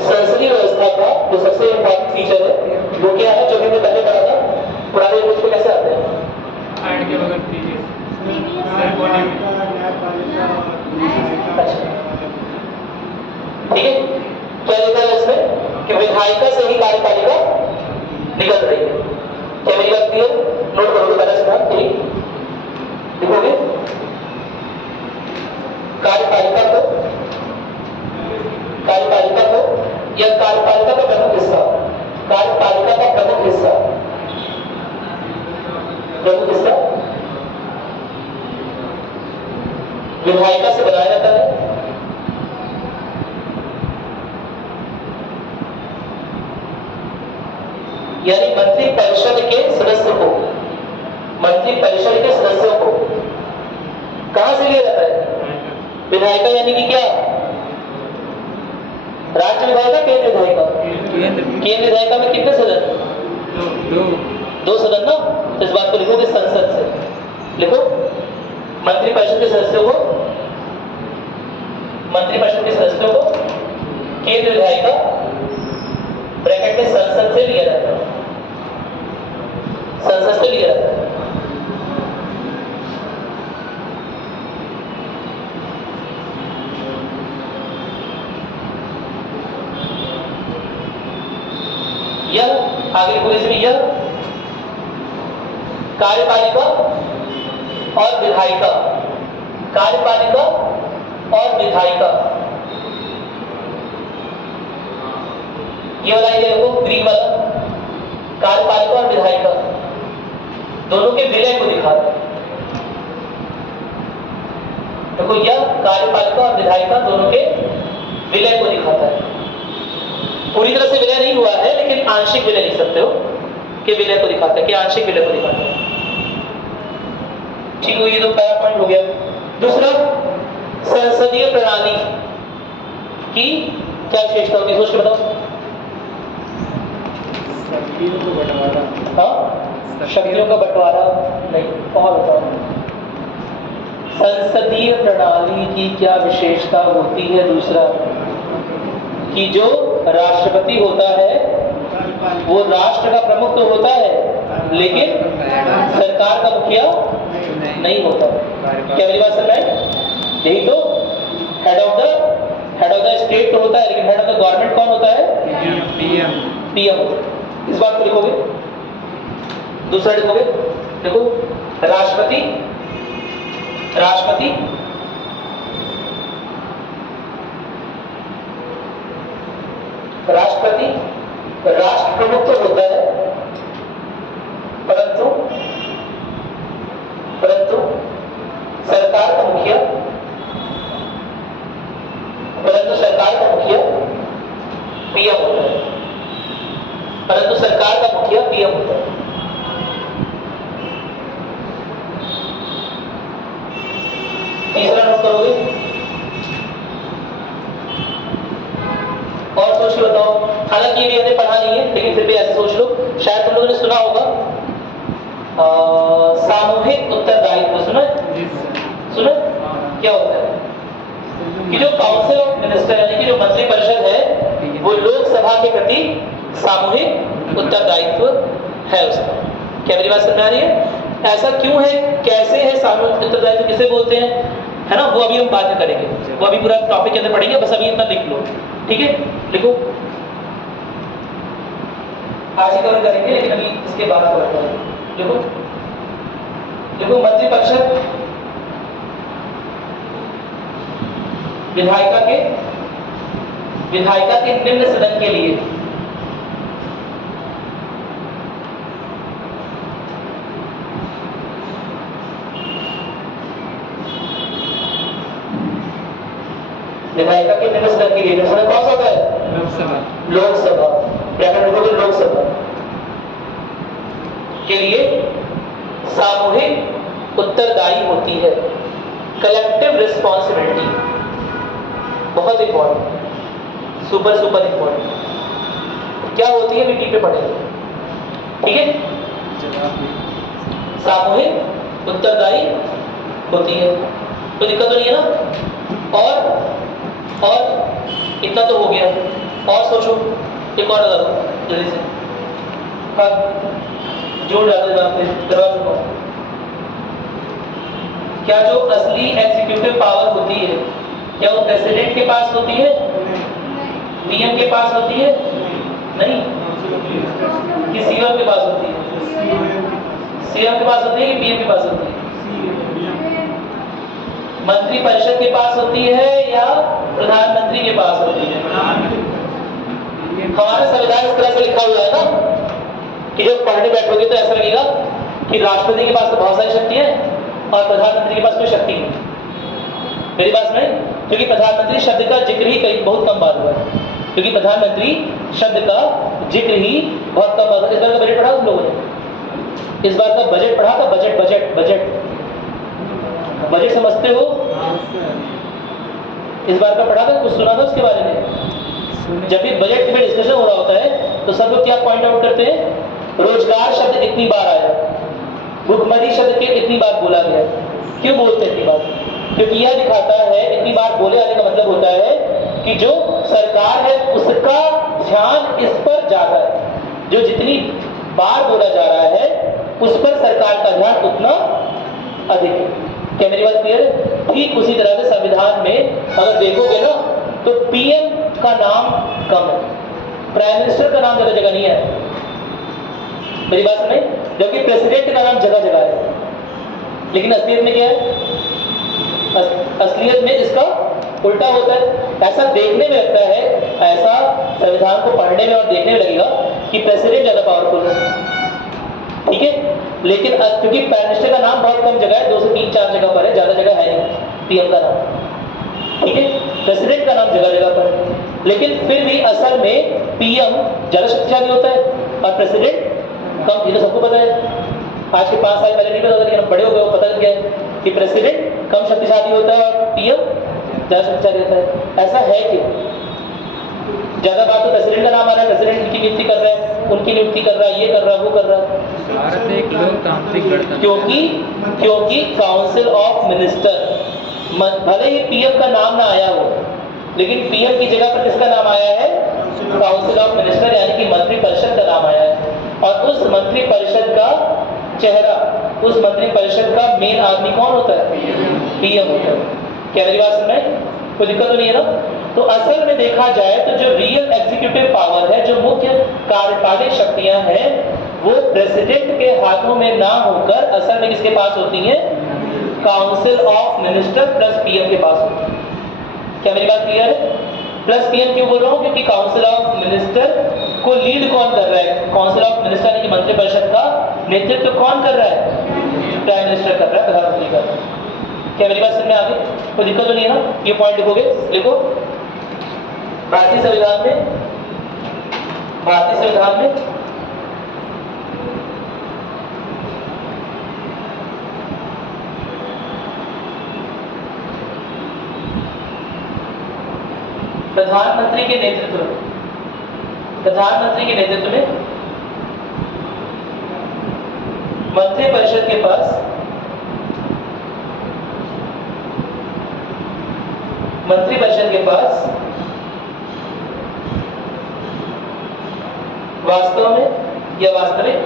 संसदीय व्यवस्था का जो सबसे इंपॉर्टेंट फीचर है वो क्या है, जो हमने पहले पढ़ा था, पुराने रूल्स पे कैसे आते हैं? ऐड के बगैर प्रीवियस ठीक है, क्या लिखा है इसमें कि विधायिका से ही कार्यपालिका निकल रही है। क्या मेरी बात क्लियर? नोट करोगे पहला सिद्धांत, ठीक लिखोगे, कार्यपालिका को या कार्यपालिका का प्रमुख हिस्सा, कार्यपालिका का प्रमुख हिस्सा विधायिका से बनाया जाता है। यानी मंत्री परिषद के सदस्य को, मंत्री परिषद के सदस्यों को कहां से लिया जाता है? विधायिका यानी कि क्या? राज्य विधायिका, केंद्र विधायिका? केंद्र विधायिका में कितने सदन? दो सदन ना, इस बात को लिखोगे संसद से। लिखो मंत्री परिषद के सदस्यों को, मंत्री परिषद के सदस्यों को केंद्र विधायिका ब्रैकेट में संसद से लिया जाता है, संसद से लिया जाता है। यह आगे पूरे से यह कार्यपालिका और विधायिका, कार्यपालिका और विधायिका, ये वाला ये देखो ग्रीन वाला, कार्यपालिका और विधायिका दोनों के विलय को दिखाता है। देखो यह कार्यपालिका और विधायिका दोनों के विलय को दिखाता है। पूरी तरह से विलय नहीं हुआ है, लेकिन आंशिक विलय लिख सकते हो कि विलय को दिखाता है, कि आंशिक विलय को दिखाता है। ठीक हो, ये तो पहला पॉइंट हो गया। दूसरा, संसदीय प्रणाली की क्या विशेषता होती है, सोच के बताओ। शक्तियों को बंटवारा, हाँ, शक्तियों का बंटवारा नहीं, और बताओ संसदीय प्रणाली की क्या विशेषता होती है। दूसरा, कि जो राष्ट्रपति होता है वो राष्ट्र का प्रमुख तो होता है, लेकिन सरकार का मुखिया नहीं होता। क्या मेरी बात समझ में? यही तो हेड ऑफ द स्टेट तो होता है, लेकिन हेड ऑफ द गवर्नमेंट कौन होता है? पीएम। इस बात को लिखोगे। दूसरा लिखोगे, देखो राष्ट्रपति, राष्ट्रपति राष्ट्रपति राष्ट्र प्रमुख तो होता है, परंतु परंतु सरकार का मुखिया, परंतु सरकार का मुखिया पीएम होता है, परंतु सरकार का मुखिया पीएम होता है। तीसरा नोट करोगे और सोच के बताओ। हालांकि ये भी हमने पढ़ा नहीं है, लेकिन फिर भी ऐसे सोच लो, शायद तुम लोगों ने सुना होगा सामूहिक उत्तरदायित्व। सुना है? सुना? क्या होता है कि जो काउंसिल ऑफ मिनिस्टर यानी कि जो मंत्रिपरिषद है वो लोकसभा के प्रति सामूहिक उत्तरदायित्व है उसका। क्या मेरी बात समझ आ रही है? ऐसा क्यों है, कैसे है, सामूहिक उत्तरदायित्व किसे बोलते हैं, है ना, वो अभी हम बाद में करेंगे, वो अभी पूरा टॉपिक के अंदर पढ़ेंगे, बस अभी इतना लिख लो, ठीक है? लिखो, आज ही कवर करेंगे लेकिन अभी इसके बाद कवर करेंगे। लिखो लिखो मंत्रिपरिषद विधायिका के निम्न सदन के लिए विधायिका के निम्न सदन के लिए, निम्न सदन कौन सा होता है? लोकसभा। लोकसभा, ब्रैकेट में लोकसभा के लिए सामूहिक उत्तरदायी होती है। कलेक्टिव रिस्पॉन्सिबिलिटी, बहुत इंपॉर्टेंट, सुपर सुपर इंपॉर्टेंट। क्या होती है मीटिंग पे पढ़ेंगे, ठीक है? सामूहिक उत्तरदायी होती है, तो दिक्कत तो नहीं है ना? और इतना तो हो गया, और सोचो, एक और लगा दो जल्दी से, हाँ जोड़ डालो दरवाजे को। क्या जो असली एग्जीक्यूटिव पावर होती है, क्या वो प्रेसिडेंट के पास होती है, पीएम के पास होती है? नहीं, कि सीएम के पास होती है? सीएम के पास होती है कि पीएम के पास होती है? मंत्रिपरिषद के पास होती है या प्रधानमंत्री के पास होती है? हमारा संविधान इस तरह से लिखा हुआ है ना कि जब पढ़ने बैठोगे तो ऐसा लगेगा कि राष्ट्रपति के पास तो बहुत सारी शक्ति है और प्रधानमंत्री के पास कोई शक्ति नहीं। मेरी बात नहीं, क्योंकि प्रधानमंत्री शब्द का जिक्र ही कहीं बहुत कम बार हुआ है, क्योंकि प्रधानमंत्री शब्द का जिक्र ही बहुत कम बार हुआ। इस बार का बजट पढ़ा तुम लोगों ने? इस बार का बजट पढ़ा था? बजट बजट बजट बजट समझते हो? इस बार का पढ़ा था, कुछ सुना था उसके बारे में? जब भी बजट पे डिस्कशन हो रहा होता है तो सब लोग क्या पॉइंट आउट करते हैं? रोजगार शब्द इतनी बार आया, भुखमरी शब्द के इतनी बार बोला गया। क्यों बोलते हैं इतनी बार? क्योंकि यह दिखाता है, इतनी बार बोले आने का मतलब होता है कि जो सरकार है उसका ध्यान इस पर ज्यादा है। जो जितनी बार बोला जा रहा है उस पर सरकार का ध्यान उतना अधिक है। क्या मेरी बात क्लियर है? ठीक उसी तरह से संविधान में अगर देखोगे ना तो पीएम का नाम कम है, प्राइम मिनिस्टर का नाम ज्यादा जगह नहीं है। मेरी बात सुने? जबकि प्रेसिडेंट का नाम जगह जगह है, लेकिन असलियत में क्या है? असलियत में इसका उल्टा होता है। ऐसा देखने में लगता है, ऐसा संविधान को पढ़ने में और देखने में लगेगा कि प्रेसिडेंट ज्यादा पावरफुल है, ठीक है? लेकिन क्योंकि प्राइम मिनिस्टर का नाम बहुत कम जगह है, 2 से 3-4 जगह पर है, ज्यादा जगह है नहीं पीएम का नाम, ठीक है? प्रेसिडेंट का नाम जगह जगह पर है, लेकिन फिर भी असल में पीएम ज्यादा शक्तिशाली होता है और प्रेसिडेंट कम। ये तो सबको पता है, आज के 5 साल पहले नहीं पता था, लेकिन हम बड़े हो गए, पता लग गया है कि प्रेसिडेंट कम शक्तिशाली होता है और पीएम ज्यादा शक्तिशाली होता है। ऐसा है क्यों? ज्यादा बात तो प्रेसिडेंट का नाम आ रहा है, प्रेसिडेंट उनकी नियुक्ति कर रहा है, उनकी नियुक्ति कर रहा है, ये कर रहा है, वो कर रहा है। भारत एक लोकतांत्रिक गणतंत्र, क्योंकि काउंसिल ऑफ मिनिस्टर, भले ही पीएम का नाम ना आया हो, लेकिन पीएम की जगह पर किसका नाम आया है? काउंसिल ऑफ मिनिस्टर, यानी कि मंत्रिपरिषद का नाम आया है। और उस मंत्रिपरिषद का चेहरा, उस मंत्रिपरिषद का मेन आदमी कौन होता है? पीएम होता है। क्या मेरी बात सुन रहे हैं? कोई दिक्कत तो नहीं है ना? तो असल में देखा जाए तो जो रियल एग्जीक्यूटिव पावर है, जो मुख्य कार्यपालिक शक्तियां हैं, वो प्रेसिडेंट के हाथों में ना होकर असल में किसके पास होती हैं? Council of minister plus PM के पास होती है। क्या मेरी बात क्लियर है? प्लस पीएम क्यों बोल रहा हूं? क्योंकि काउंसिल ऑफ मिनिस्टर को लीड कौन कर रहा है? काउंसिल ऑफ मिनिस्टर यानी कि मंत्रिपरिषद का नेतृत्व कौन कर रहा है? प्राइम मिनिस्टर कर रहा है, प्रधानमंत्री कर रहा है। क्या मेरी बात समझ में आ गई? कोई दिक्कत तो नहीं है ना? ये पॉइंट लिखोगे, लिखो। भारतीय संविधान में प्रधानमंत्री के नेतृत्व में मंत्रिपरिषद के पास वास्तव में या वास्तविक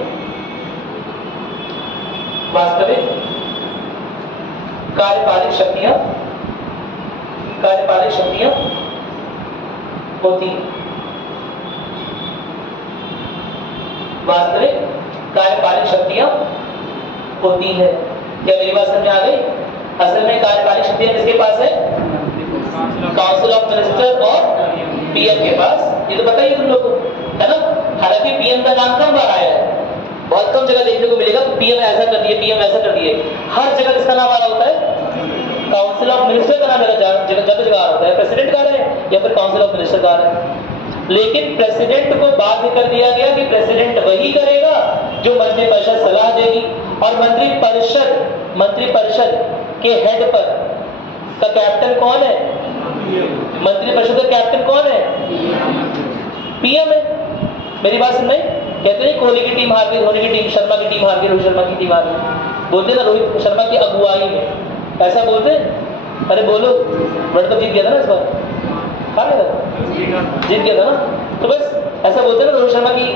कार्यपालिक शक्तियां होती हैं। वास्तविक कार्यपालिक शक्तियां होती हैं। क्या मेरी बात समझ में आ गई? असल में कार्यपालिक शक्तियां किसके पास है? काउंसिल ऑफ मिनिस्टर और पीएम के पास। ये तो पता ही तुम लोग को, है ना? हालांकि पीएम का नाम कम बार आया है, बहुत कम जगह देखने को मिलेगा कि पीएम ऐसा कर दिए, पीएम ऐसा कर दिए। हर जगह किसका नाम आ रहा होता है? काउंसिल ऑफ मिनिस्टर का नाम जगह आ रहा होता है। प्रेसिडेंट का रहा है या फिर काउंसिल ऑफ मिनिस्टर का रहा है। लेकिन प्रेसिडेंट को बाध्य कर दिया गया कि प्रेसिडेंट वही करेगा जो मंत्रिपरिषद सलाह देगी, और मंत्रिपरिषद के हेड पर का कैप्टन कौन है? मंत्रिपरिषद का कैप्टन कौन है? पीएम है। मेरी बात सुन रहे? कहते हैं कोहली की टीम हार गई, धोनी की टीम, शर्मा की टीम हार गई, रोहित शर्मा की टीम हार गई। बोलते ना रोहित शर्मा की अगुवाई में, ऐसा बोलते हैं। अरे बोलो, वर्ल्ड कप जीत गया था ना इस बार, हार गया था, जीत गया था ना। तो बस ऐसा बोलते हैं ना, रोहित शर्मा की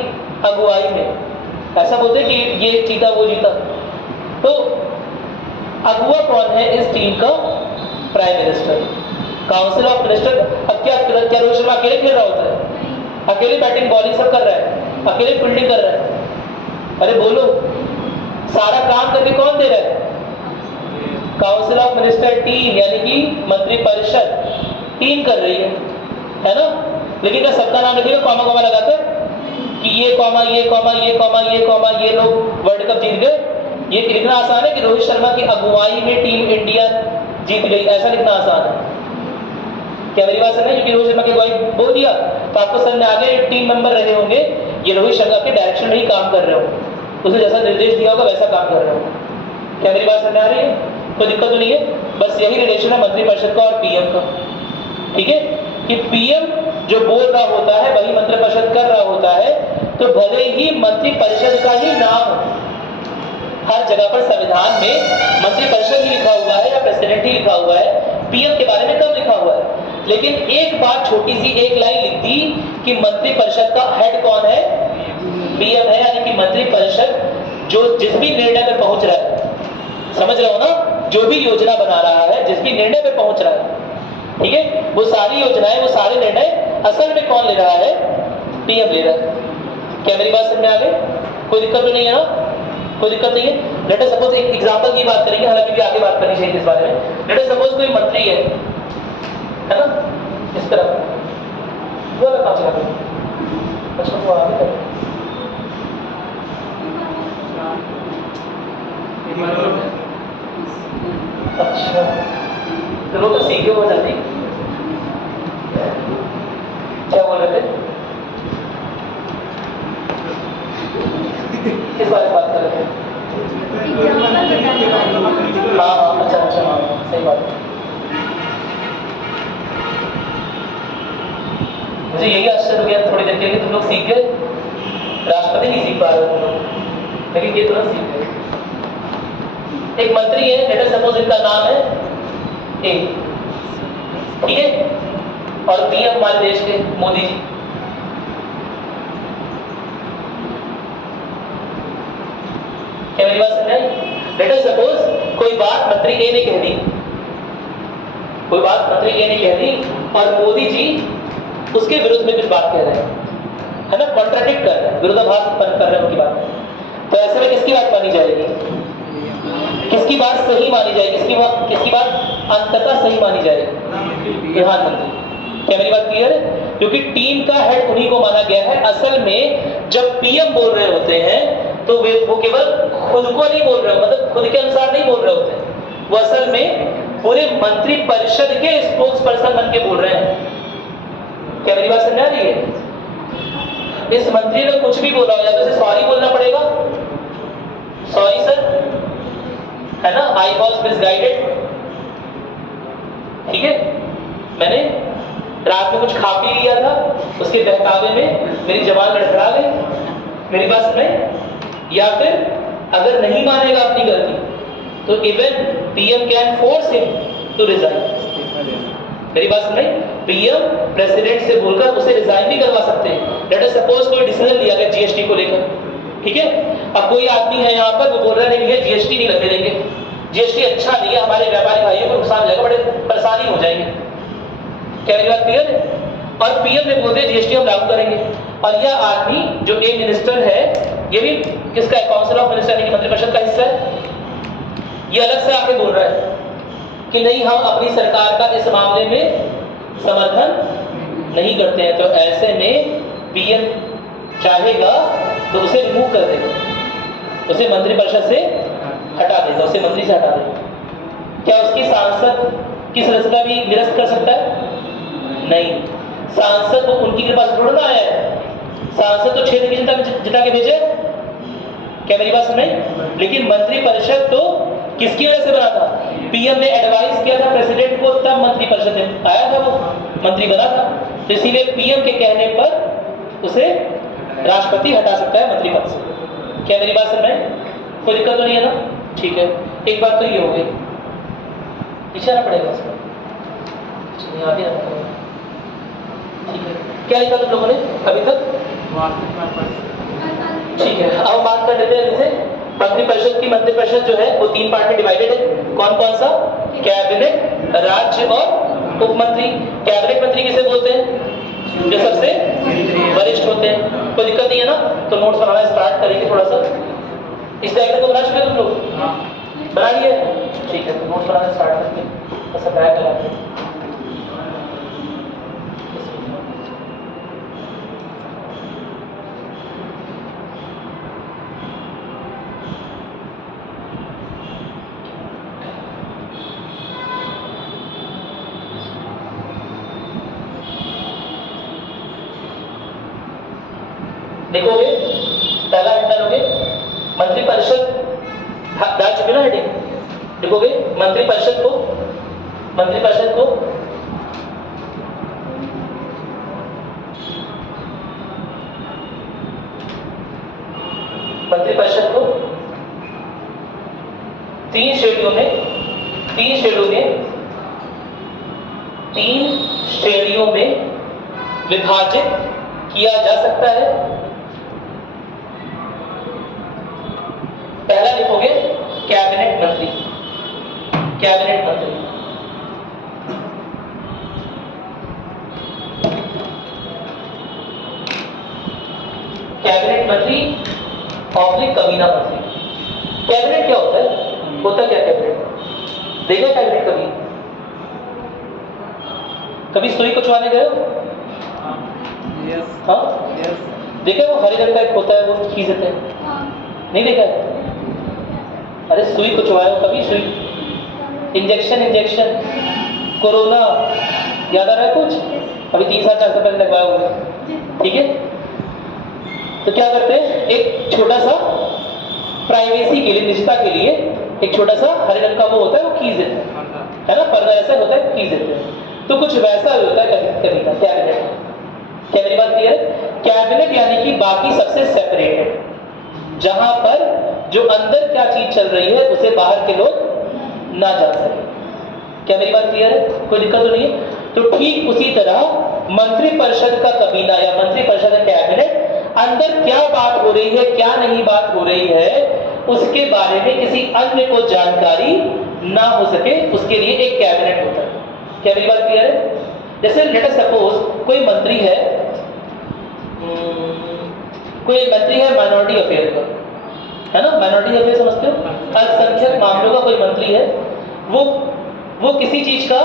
अगुवाई में, ऐसा बोलते हैं कि ये जीता वो जीता। तो अगुवा कौन है इस टीम का? Prime minister, council of minister. अब क्या रोहित शर्मा अकेले खेल रहा होता है? अकेले बैटिंग बॉलिंग सब कर रहा है, अकेले फील्डिंग कर रहा है? अरे बोलो, सारा काम करके कौन दे रहा है? काउंसिल ऑफ मिनिस्टर टीम, यानी कि मंत्रिपरिषद टीम कर रही है ना? लेकिन क्या सबका नाम लिखेगा कॉमा कॉमा लगाकर कि ये कॉमा ये कॉमा ये कॉमा ये कॉमा ये लोग वर्ल्ड कप जीत गए? ये लिखना आसान है कि रोहित शर्मा की अगुवाई में टीम इंडिया जीत गई, ऐसा लिखना आसान है। क्या मेरी बात समझ? क्योंकि रोहित शर्मा की अगुवाई बोल दिया तो आपको समझ में आ गया टीम मेंबर रहे होंगे, ये रोहित शर्मा के डायरेक्शन में ही काम कर रहे हो, उसे जैसा निर्देश दिया होगा वैसा काम कर रहे हो। क्या मेरी बात समझ आ रही है? कोई दिक्कत तो नहीं है? बस यही रिलेशन है मंत्रिपरिषद का और पीएम का, ठीक है? कि पीएम जो बोल रहा होता है वही मंत्रिपरिषद कर रहा होता है। तो भले ही मंत्रिपरिषद का ही नाम हर जगह पर संविधान में मंत्रिपरिषद ही लिखा हुआ है या प्रेसिडेंट ही लिखा हुआ है, पीएम के बारे में कम लिखा हुआ है। लेकिन एक बात, छोटी सी एक लाइन लिख दी कि मंत्रिपरिषद का हेड कौन है? पीएम है। यानी कि मंत्रिपरिषद जो जिस भी निर्णय पर पहुंच रहा है, समझ रहे हो ना, जो भी योजना बना रहा है, जिस भी निर्णय पर पहुंच रहा है, ठीक है, वो सारी योजनाएं, वो सारे निर्णय असल में कौन ले रहा है? पीएम ले रहा है। क्या मेरी बात समझ में आ गई? कोई दिक्कत तो नहीं है ना? कोई दिक्कत नहीं है। लेट अस सपोज एक एग्जांपल की बात करेंगे, हालांकि भी आगे बात करनी चाहिए इस बारे में। लेट अस सपोज कोई मंत्री है ना, इस तरह वो वाला काम चला रहे, अच्छा वो आगे कर, अच्छा तो लोग तो सीखे हो जल्दी। क्या बोल रहे थे? किस बारे में बात कर रहे थे? हाँ, अच्छा हाँ, सही बात है। मुझे यही आश्चर्य हो गया थोड़ी देर के लिए, तुम लोग सीख गए, राष्ट्रपति नहीं सीख पा रहे तुम लोग, लेकिन ये तुरंत सीख गए। एक मंत्री है, लेट अस सपोज इनका नाम है ए, ठीक है, और पीएम हमारे देश के मोदी जी। क्या मेरी बात समझ आई? लेट अस सपोज कोई बात मंत्री ए ने कह दी, कोई बात मंत्री ए ने कह दी और मोदी जी उसके विरुद्ध में कुछ बात कह रहे हैं, है ना, कॉन्ट्राडिक्ट कर रहे हैं, विरोधाभास कर रहे हैं उनकी बात। तो ऐसे में किसकी बात मानी जाएगी, किसकी बात सही मानी जाएगी, किसकी बात अंततः सही मानी जाएगी? प्रधानमंत्री। क्या मेरी बात क्लियर है? क्योंकि टीम का हेड उन्हीं को माना गया है। असल में जब पीएम बोल रहे होते हैं तो वो केवल खुद को नहीं बोल रहे हो, मतलब खुद के अनुसार नहीं बोल रहे होते हैं, वो असल में पूरे मंत्री परिषद के स्पोक्स पर्सन बन के बोल रहे हैं। क्या मेरी बात समझ आ रही है? इस मंत्री ने कुछ भी बोला हो या तो उसे सॉरी बोलना पड़ेगा, सॉरी सर, है ना, आई वॉज मिसगाइडेड, ठीक है, मैंने रात में कुछ खा पी लिया था, उसके बहकावे में मेरी जबान लड़खड़ा गई, मेरी बात सुने। या फिर अगर नहीं मानेगा अपनी गलती तो even PM can force him to resign. मेरी बात सुने, पीएम प्रेसिडेंट से बोलकर उसे रिजाइन भी करवा सकते हैं। लेट अस सपोज कोई डिसीजन लिया गया जीएसटी को लेकर, ठीक है, अब कोई आदमी है यहाँ पर वो बोल रहा है नहीं जीएसटी नहीं लगने देंगे, जीएसटी अच्छा नहीं है, हमारे व्यापारी भाइयों को नुकसान हो जाएगा, बड़े परेशानी हो जाएंगे। क्या मेरी बात क्लियर है? और पीएम ने बोल दिया जीएसटी हम लागू करेंगे, और यह आदमी जो एक मिनिस्टर है, ये भी किसका है, काउंसिल ऑफ मिनिस्टर यानी कि मंत्रिपरिषद का हिस्सा है, ये अलग से आके बोल रहा है कि नहीं हम अपनी सरकार का इस मामले में समर्थन नहीं करते हैं। तो ऐसे में पीएम चाहेगा तो उसे रिमूव कर देगा, उसे मंत्रिपरिषद से हटा देगा, उसे मंत्री से हटा देगा। क्या उसकी सांसद की सदस्यता भी निरस्त कर सकता है? नहीं, सांसद तो उनकी कृपा से थोड़ा आया है, सांसद तो क्षेत्र की जनता में जिता के भेजे। क्या मेरी बात सुन रहे? लेकिन मंत्रिपरिषद तो किसकी वजह से बना था? पीएम ने एडवाइस किया था प्रेसिडेंट को, तब मंत्रिपरिषद में आया था, वो मंत्री बना था। तो इसीलिए पीएम के कहने पर उसे राष्ट्रपति हटा सकता है मंत्री पद से। क्या मेरी बात सुन रहे? कोई दिक्कत तो नहीं है ना? ठीक है, एक बात तो ये हो गई, पीछे आना पड़ेगा उसको, आगे आना पड़ेगा, ठीक है। क्या लिखा तुम लोगों ने अभी तक? ठीक है, अब बात कर लेते हैं जैसे मंत्रिपरिषद की। मंत्रिपरिषद जो है वो 3 पार्ट में डिवाइडेड है। कौन कौन सा? कैबिनेट, राज्य और उप मंत्री। कैबिनेट मंत्री किसे बोलते हैं? जो सबसे वरिष्ठ होते हैं। कोई दिक्कत नहीं है ना? तो नोट्स बनाना स्टार्ट करेंगे थोड़ा सा। इस डायग्राम को बना चुके तुम लोग? बना लिए? ठीक है, तो नोट्स बनाना स्टार्ट करते हैं, सप्लाई कराते हैं। देखोगे पहला हेड डालोगे मंत्रिपरिषद, डाल चुके ना हेडिंग। देखोगे मंत्रिपरिषद को मंत्रिपरिषद को तीन श्रेणियों में विभाजित किया जा सकता है। पहला लिखोगे कैबिनेट मंत्री। कैबिनेट मंत्री कैबिनेट मंत्री ऑब्लिक कबीना मंत्री। कैबिनेट क्या होता है? होता क्या कैबिनेट? देखा कैबिनेट कभी? कभी सुई कुचवाने गए हो? हाँ, देखा वो हरे रंग का एक होता है, वो खींच देते हैं, नहीं देखा है? अरे सुई कुचवाए हो कभी? सुई इंजेक्शन कोरोना याद आ रहा है कुछ? अभी 3 साल 4 साल पहले लगवाया होगा, ठीक है। तो क्या करते हैं, एक छोटा सा प्राइवेसी के लिए, निजता के लिए एक छोटा सा हरे रंग का वो होता है, वो खींच देते हैं, है ना, पर्दा ऐसा होता है, खींच देते हैं। तो कुछ वैसा भी होता है कभी का कैबिनेट। क्या मेरी बात क्लियर है? कैबिनेट यानी कि बाकी सबसे सेपरेटेड, जहां पर जो अंदर क्या चीज चल रही है उसे बाहर के लोग ना जान सके। क्या मेरी बात क्लियर है? कोई दिक्कत तो नहीं है? तो ठीक उसी तरह मंत्रिपरिषद का कबीना या मंत्रिपरिषद का कैबिनेट, अंदर क्या बात हो रही है, क्या नहीं बात हो रही है, उसके बारे में किसी अन्य को जानकारी ना हो सके, उसके लिए एक कैबिनेट होता है। क्या मेरी बात क्लियर है? जैसे लेट अस सपोज कोई मंत्री है माइनॉरिटी अफेयर का, है ना, माइनॉरिटी अफेयर समझते हो, अल्पसंख्यक मामलों का कोई मंत्री है, वो किसी चीज का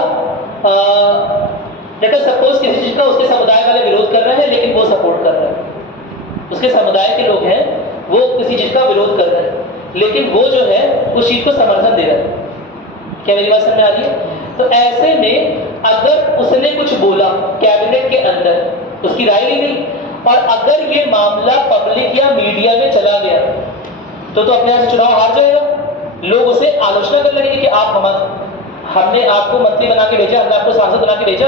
लेट अस सपोज किसी चीज का उसके समुदाय वाले विरोध कर रहे हैं लेकिन वो सपोर्ट कर रहे हैं, उसके समुदाय के लोग हैं वो किसी चीज का विरोध कर रहे हैं लेकिन वो जो है उस चीज को समर्थन दे रहा है। क्या मेरी बात समझ में आ रही है? तो ऐसे में अगर उसने कुछ बोला कैबिनेट के अंदर, उसकी राय ली गई, और अगर ये मामला पब्लिक या मीडिया में चला गया तो अपने यहाँ से चुनाव हार जाएगा। लोग उसे आलोचना करने लगेंगे कि हमने आपको मंत्री बना के भेजा, हमने आपको सांसद बना के भेजा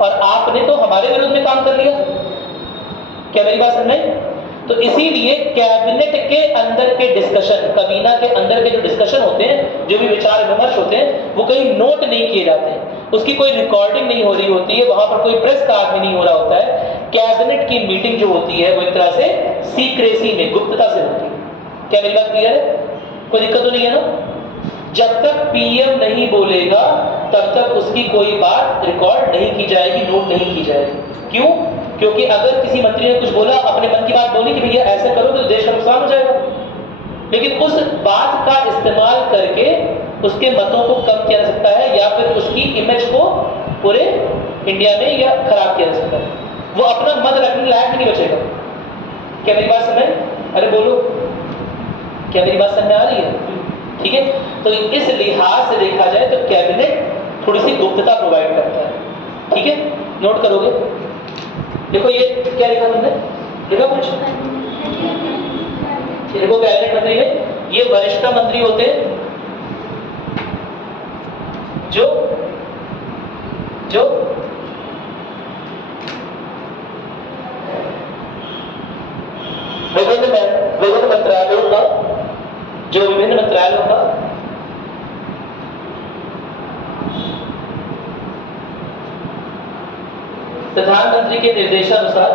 और आपने तो हमारे विरोध में काम कर लिया। क्या मेरी बात समझ में? तो इसीलिए कैबिनेट के अंदर के डिस्कशन, कबीना के अंदर के जो डिस्कशन होते हैं, जो भी विचार विमर्श होते हैं, वो कहीं नोट नहीं किए जाते हैं, उसकी कोई रिकॉर्डिंग नहीं हो रही होती है, वहां पर कोई प्रेस कार्ड भी नहीं हो रहा होता है। कैबिनेट की मीटिंग जो होती है वो एक तरह से सीक्रेसी में, गुप्तता से होती है। क्या मेरी बात क्लियर है? कोई दिक्कत तो नहीं है ना? जब तक पीएम नहीं बोलेगा तब तक उसकी कोई बात रिकॉर्ड नहीं की जाएगी, नोट नहीं की जाएगी। क्यों? क्योंकि अगर किसी मंत्री ने कुछ बोला, अपने मन की बात बोली कि भैया ऐसे करोगे तो देश का नुकसान हो जाएगा, लेकिन उस बात का इस्तेमाल करके उसके मतों को कम किया जा सकता है या फिर उसकी इमेज को पूरे इंडिया में या खराब किया जा सकता है। वो अपना मत रखने लायक भी नहीं बचेगा। क्या मेरी बात समझ? अरे बोलो, क्या मेरी बात समझ में आ रही है? ठीक है, तो इस लिहाज से देखा जाए तो कैबिनेट थोड़ी सी गुप्तता प्रोवाइड करता है। ठीक है, नोट करोगे? देखो ये क्या लिखा तुमने, लिखा कुछ? देखो कैबिनेट मंत्री में ये वरिष्ठ मंत्री होते हैं जो विभिन्न मंत्रालयों का प्रधानमंत्री के निर्देशानुसार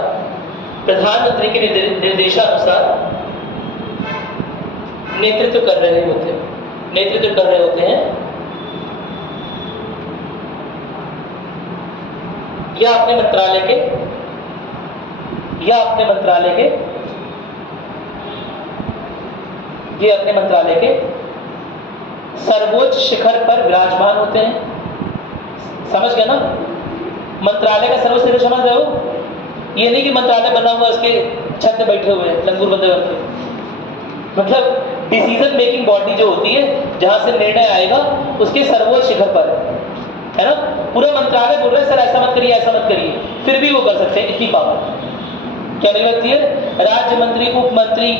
नेतृत्व कर रहे होते हैं या अपने मंत्रालय के सर्वोच्च शिखर पर विराजमान होते हैं। समझ गए ना? मंत्रालय का सर्वोच्च शिखर समझ रहे हो? ये नहीं कि मंत्रालय बना हुआ उसके छत पे बैठे हुए हैं लंगूर बंदे बन के। मतलब डिसीजन मेकिंग बॉडी जो होती है, जहां से निर्णय आएगा, उसके सर्वोच्च शिखर पर है ना। पूरा मंत्रालय बोल रहे हैं सर ऐसा मत करिए, ऐसा मत करिए, फिर भी वो कर सकते हैं, इतनी पावर। क्या मेरी बात क्लियर? राज्य मंत्री, उप मंत्री,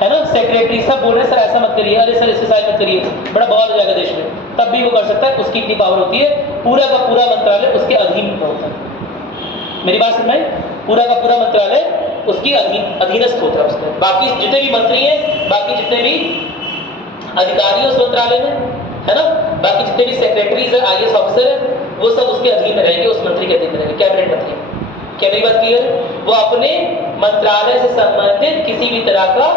है ना, सेक्रेटरी, सब बोल रहे हैं सर ऐसा मत करिए, अरे सर इससे साइड मत करिए, बड़ा बवाल हो जाएगा देश में, तब भी वो कर सकता है। उसकी इतनी पावर होती है। पूरा का पूरा मंत्रालय उसके अधीन होता है। मेरी बात समझ में? पूरा का पूरा मंत्रालय उसकी अधीनस्थ होता है उसके। बाकी जितने भी मंत्री हैं, बाकी जितने भी अधिकारी हैं उस मंत्रालय में, है ना, बाकी जितने भी सेक्रेटरीज है, आईएएस ऑफिसर है, वो सब उसके अधीन में रहेंगे, उस मंत्री के अधीन में रहेंगे, कैबिनेट मंत्री। क्या मेरी बात क्लियर? वो अपने मंत्रालय से संबंधित किसी भी तरह का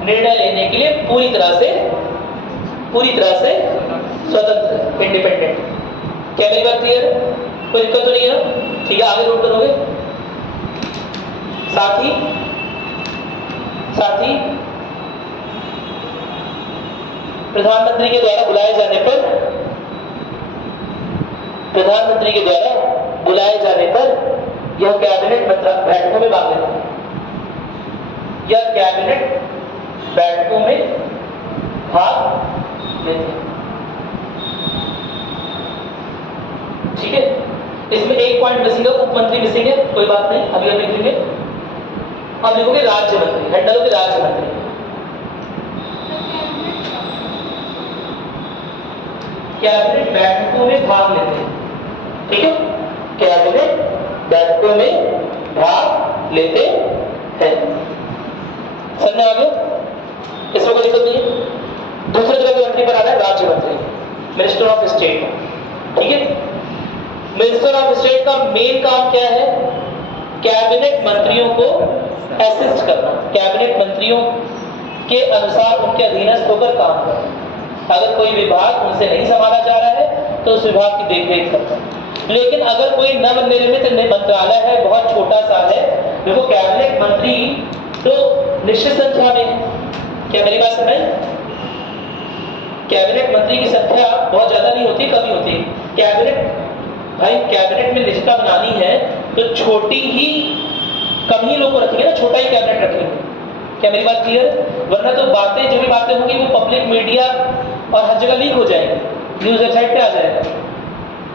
निर्णय लेने के लिए पूरी तरह से स्वतंत्र, इंडिपेंडेंट। क्या मेरी बात क्लियर? कोई दिक्कत तो नहीं है ना? ठीक है, आगे नोट करोगे। साथ ही प्रधानमंत्री के द्वारा बुलाए जाने पर यह कैबिनेट बैठकों में भाग लेते हैं। ठीक है, इसमें एक पॉइंट मिसिंग है, उप मंत्री मिसिंग है, कोई बात नहीं, अभी हम लिख लेंगे। अब लिखोगे राज्य मंत्री, हेड डालोगे राज्य मंत्री। कैबिनेट बैठकों में भाग लेते हैं। ठीक है, कैबिनेट बैठकों में भाग लेते हैं। समझ आ गया? इसमें कोई दिक्कत नहीं है। दूसरे जगह मंत्री पर आ रहा है राज्य मंत्री, मिनिस्टर ऑफ स्टेट। ठीक है, मिनिस्टर ऑफ स्टेट का मेन काम क्या है? कैबिनेट मंत्रियों को असिस्ट करना, कैबिनेट मंत्रियों के अनुसार उनके अधीनस्थ होकर काम करना। अगर कोई विभाग उनसे नहीं संभाला जा रहा है तो उस विभाग की देखरेख करना। लेकिन अगर कोई नवनिर्मित मंत्रालय है, बहुत छोटा सा है, देखो कैबिनेट मंत्री तो निश्चित संख्या में है। क्या मेरी बात समझ? कैबिनेट मंत्री की संख्या बहुत ज्यादा नहीं होती, कम ही होती है। कैबिनेट में निष्ठा बनानी है तो छोटी ही, कम ही लोग को रखेंगे ना, छोटा ही कैबिनेट रखेंगे। क्या मेरी बात क्लियर? वरना तो बातें, जो भी बातें होंगी वो पब्लिक मीडिया और हर जगह लीक हो जाएंगे, न्यूज वेबसाइट पे आ जाएगा।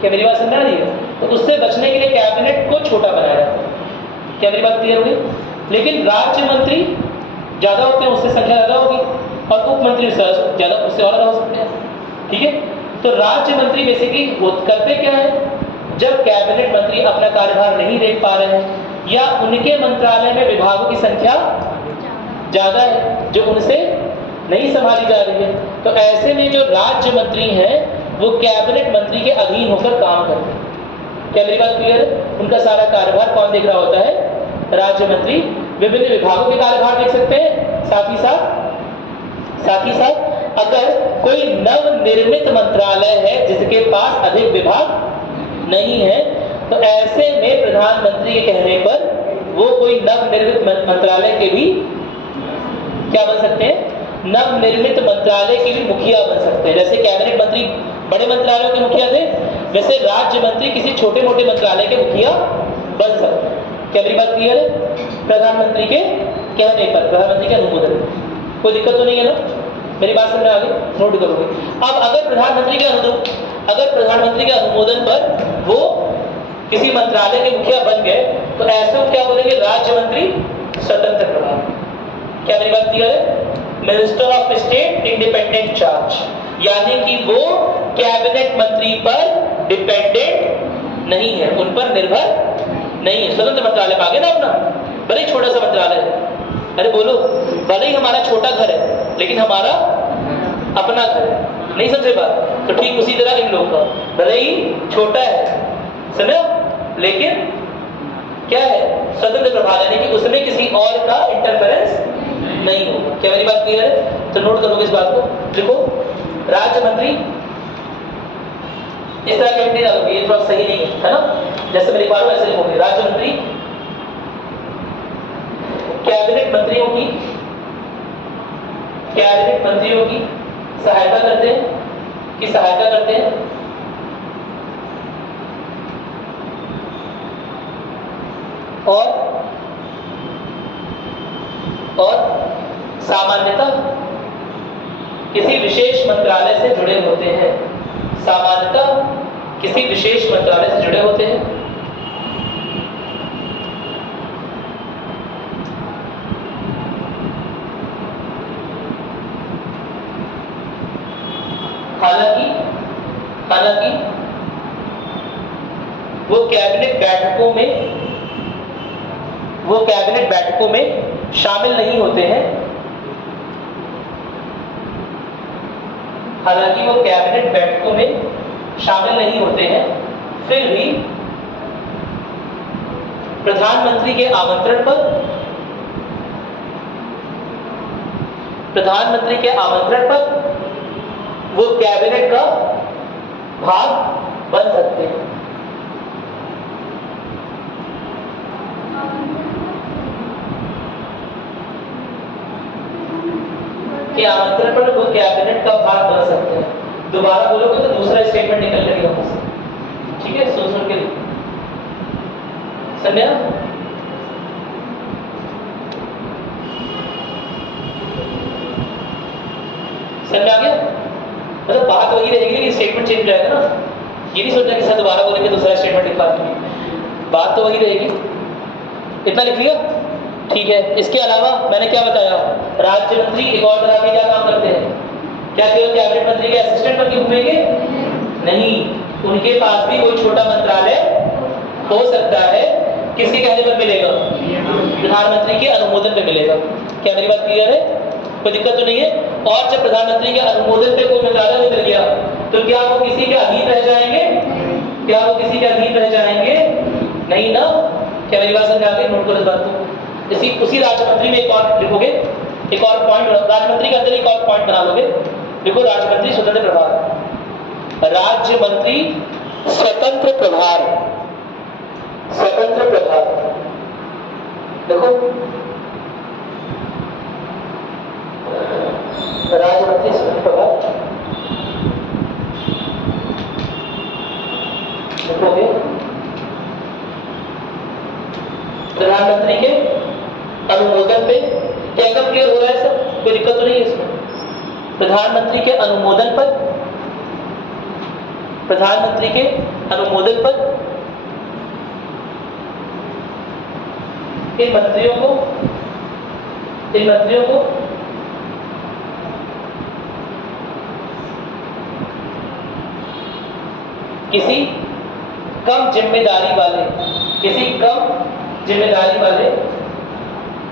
क्या मेरी बात समझ आ रही है? तो उससे बचने के लिए कैबिनेट को छोटा बनाया जाता है। क्या मेरी बात क्लियर होगी? लेकिन राज्य मंत्री ज्यादा होते हैं, उससे संख्या ज्यादा होगी, और उप मंत्री ज्यादा, उससे और ज्यादा हो सकते हैं। ठीक है? तो राज्य मंत्री बेसिकली करते क्या है, जब कैबिनेट मंत्री अपना कार्यभार नहीं देख पा रहे हैं या उनके मंत्रालय में विभागों की संख्या ज्यादा है जो उनसे नहीं संभाली जा रही है, तो ऐसे में जो राज्य मंत्री हैं वो कैबिनेट मंत्री के अधीन होकर काम करते हैं। क्या मेरी बात क्लियर है? उनका सारा कार्यभार कौन देख रहा होता है? राज्य मंत्री विभिन्न विभागों के कार्यभार देख सकते हैं। साथ ही साथ अगर कोई नवनिर्मित मंत्रालय है जिसके पास अधिक विभाग नहीं है, तो ऐसे में प्रधानमंत्री के कहने पर वो कोई नवनिर्मित मंत्रालय के भी क्या बन सकते हैं? नवनिर्मित मंत्रालय के भी मुखिया बन सकते हैं। जैसे कैबिनेट मंत्री बड़े मंत्रालयों के मुखिया थे, वैसे राज्य मंत्री किसी छोटे मोटे मंत्रालय के मुखिया बन सकते हैं। क्या मेरी बात क्लियर है? प्रधानमंत्री के कहने पर, प्रधानमंत्री के अनुमोदन पर। कोई दिक्कत तो नहीं है ना? मेरी बात समझ आ गई? नोट करोगे। अब अगर प्रधानमंत्री के अनुमोदन पर वो किसी मंत्रालय के मुखिया बन गए, तो ऐसे को क्या बोलेंगे? राज्य मंत्री स्वतंत्र प्रभार। क्या मेरी बात क्लियर है? Minister of state independent charge, यानी कि वो कैबिनेट मंत्री पर डिपेंडेंट नहीं है, उन पर निर्भर नहीं है, स्वतंत्र मंत्रालय पागे ना अपना, भले ही छोटा सा मंत्रालय है। अरे बोलो, भले ही हमारा छोटा घर है लेकिन हमारा अपना घर है। नहीं समझे बात? तो ठीक उसी तरह इन लोगों का भले ही छोटा है, समझो, लेकिन क्या है? स्वतंत्र प्रभार, यानी कि उसमें किसी और का इंटरफेरेंस नहीं होगा। क्या मेरी बात क्लियर है? तो नोट करोगे इस बात को। देखो, राज्य मंत्री इस तरह के नहीं डालोगे, ये थोड़ा सही नहीं है ना? जैसे मैं लिख पा रहा हूं वैसे लिखोगे। राज्य मंत्री कैबिनेट मंत्रियों की सहायता करते हैं, और सामान्यतः किसी विशेष मंत्रालय से जुड़े होते हैं। हालांकि वो कैबिनेट बैठकों में शामिल नहीं होते हैं। फिर भी प्रधानमंत्री के आमंत्रण पर वो कैबिनेट का भाग बन सकते हैं। के आमंत्रण पर वो कैबिनेट का भाग बन सकते हैं। दोबारा बोलोगे तो दूसरा स्टेटमेंट निकल लगेगा मुझसे। ठीक है? सुन के लिए समझा? समझ आ गया? मतलब बात वही रहेगी लेकिन स्टेटमेंट चेंज हो जाएगा ना। ये नहीं सोचना कि सर दोबारा बोलेंगे दूसरा स्टेटमेंट लिखवा देंगे, बात तो वही रहेगी। इतना लिख लिया? ठीक है। इसके अलावा मैंने क्या बताया, राज्य मंत्री एक और तरह के क्या काम करते हैं? क्या केवल कैबिनेट मंत्री के असिस्टेंट बन के घूमेंगे? नहीं, उनके पास भी कोई छोटा मंत्रालय हो सकता है। किसके कहने पर मिलेगा? प्रधानमंत्री के अनुमोदन पे मिलेगा। क्या मेरी बात क्लियर है? कोई दिक्कत तो नहीं है? और जब प्रधानमंत्री के अनुमोदन पे कोई मंत्रालय मिल गया तो क्या वो किसी के अधीन रह जाएंगे? नहीं ना। क्या मेरी बात समझ आ गई? नोट करो इस बात को। उसी राज्य मंत्री में एक और लिखोगे, एक और पॉइंट, राज्य मंत्री के अंदर एक और पॉइंट बना लोगे। देखो, राज्य मंत्री स्वतंत्र प्रभार, राज्य मंत्री स्वतंत्र प्रभार, स्वतंत्र प्रभार। देखो राजमंत्री स्वतंत्र प्रभार देखोगे, प्रधानमंत्री के अनुमोदन पे। क्या एकदम क्लियर हो रहा है सर? कोई दिक्कत तो नहीं है इसमें? प्रधानमंत्री के अनुमोदन पर, प्रधानमंत्री के अनुमोदन पर इन मंत्रियों को किसी कम जिम्मेदारी वाले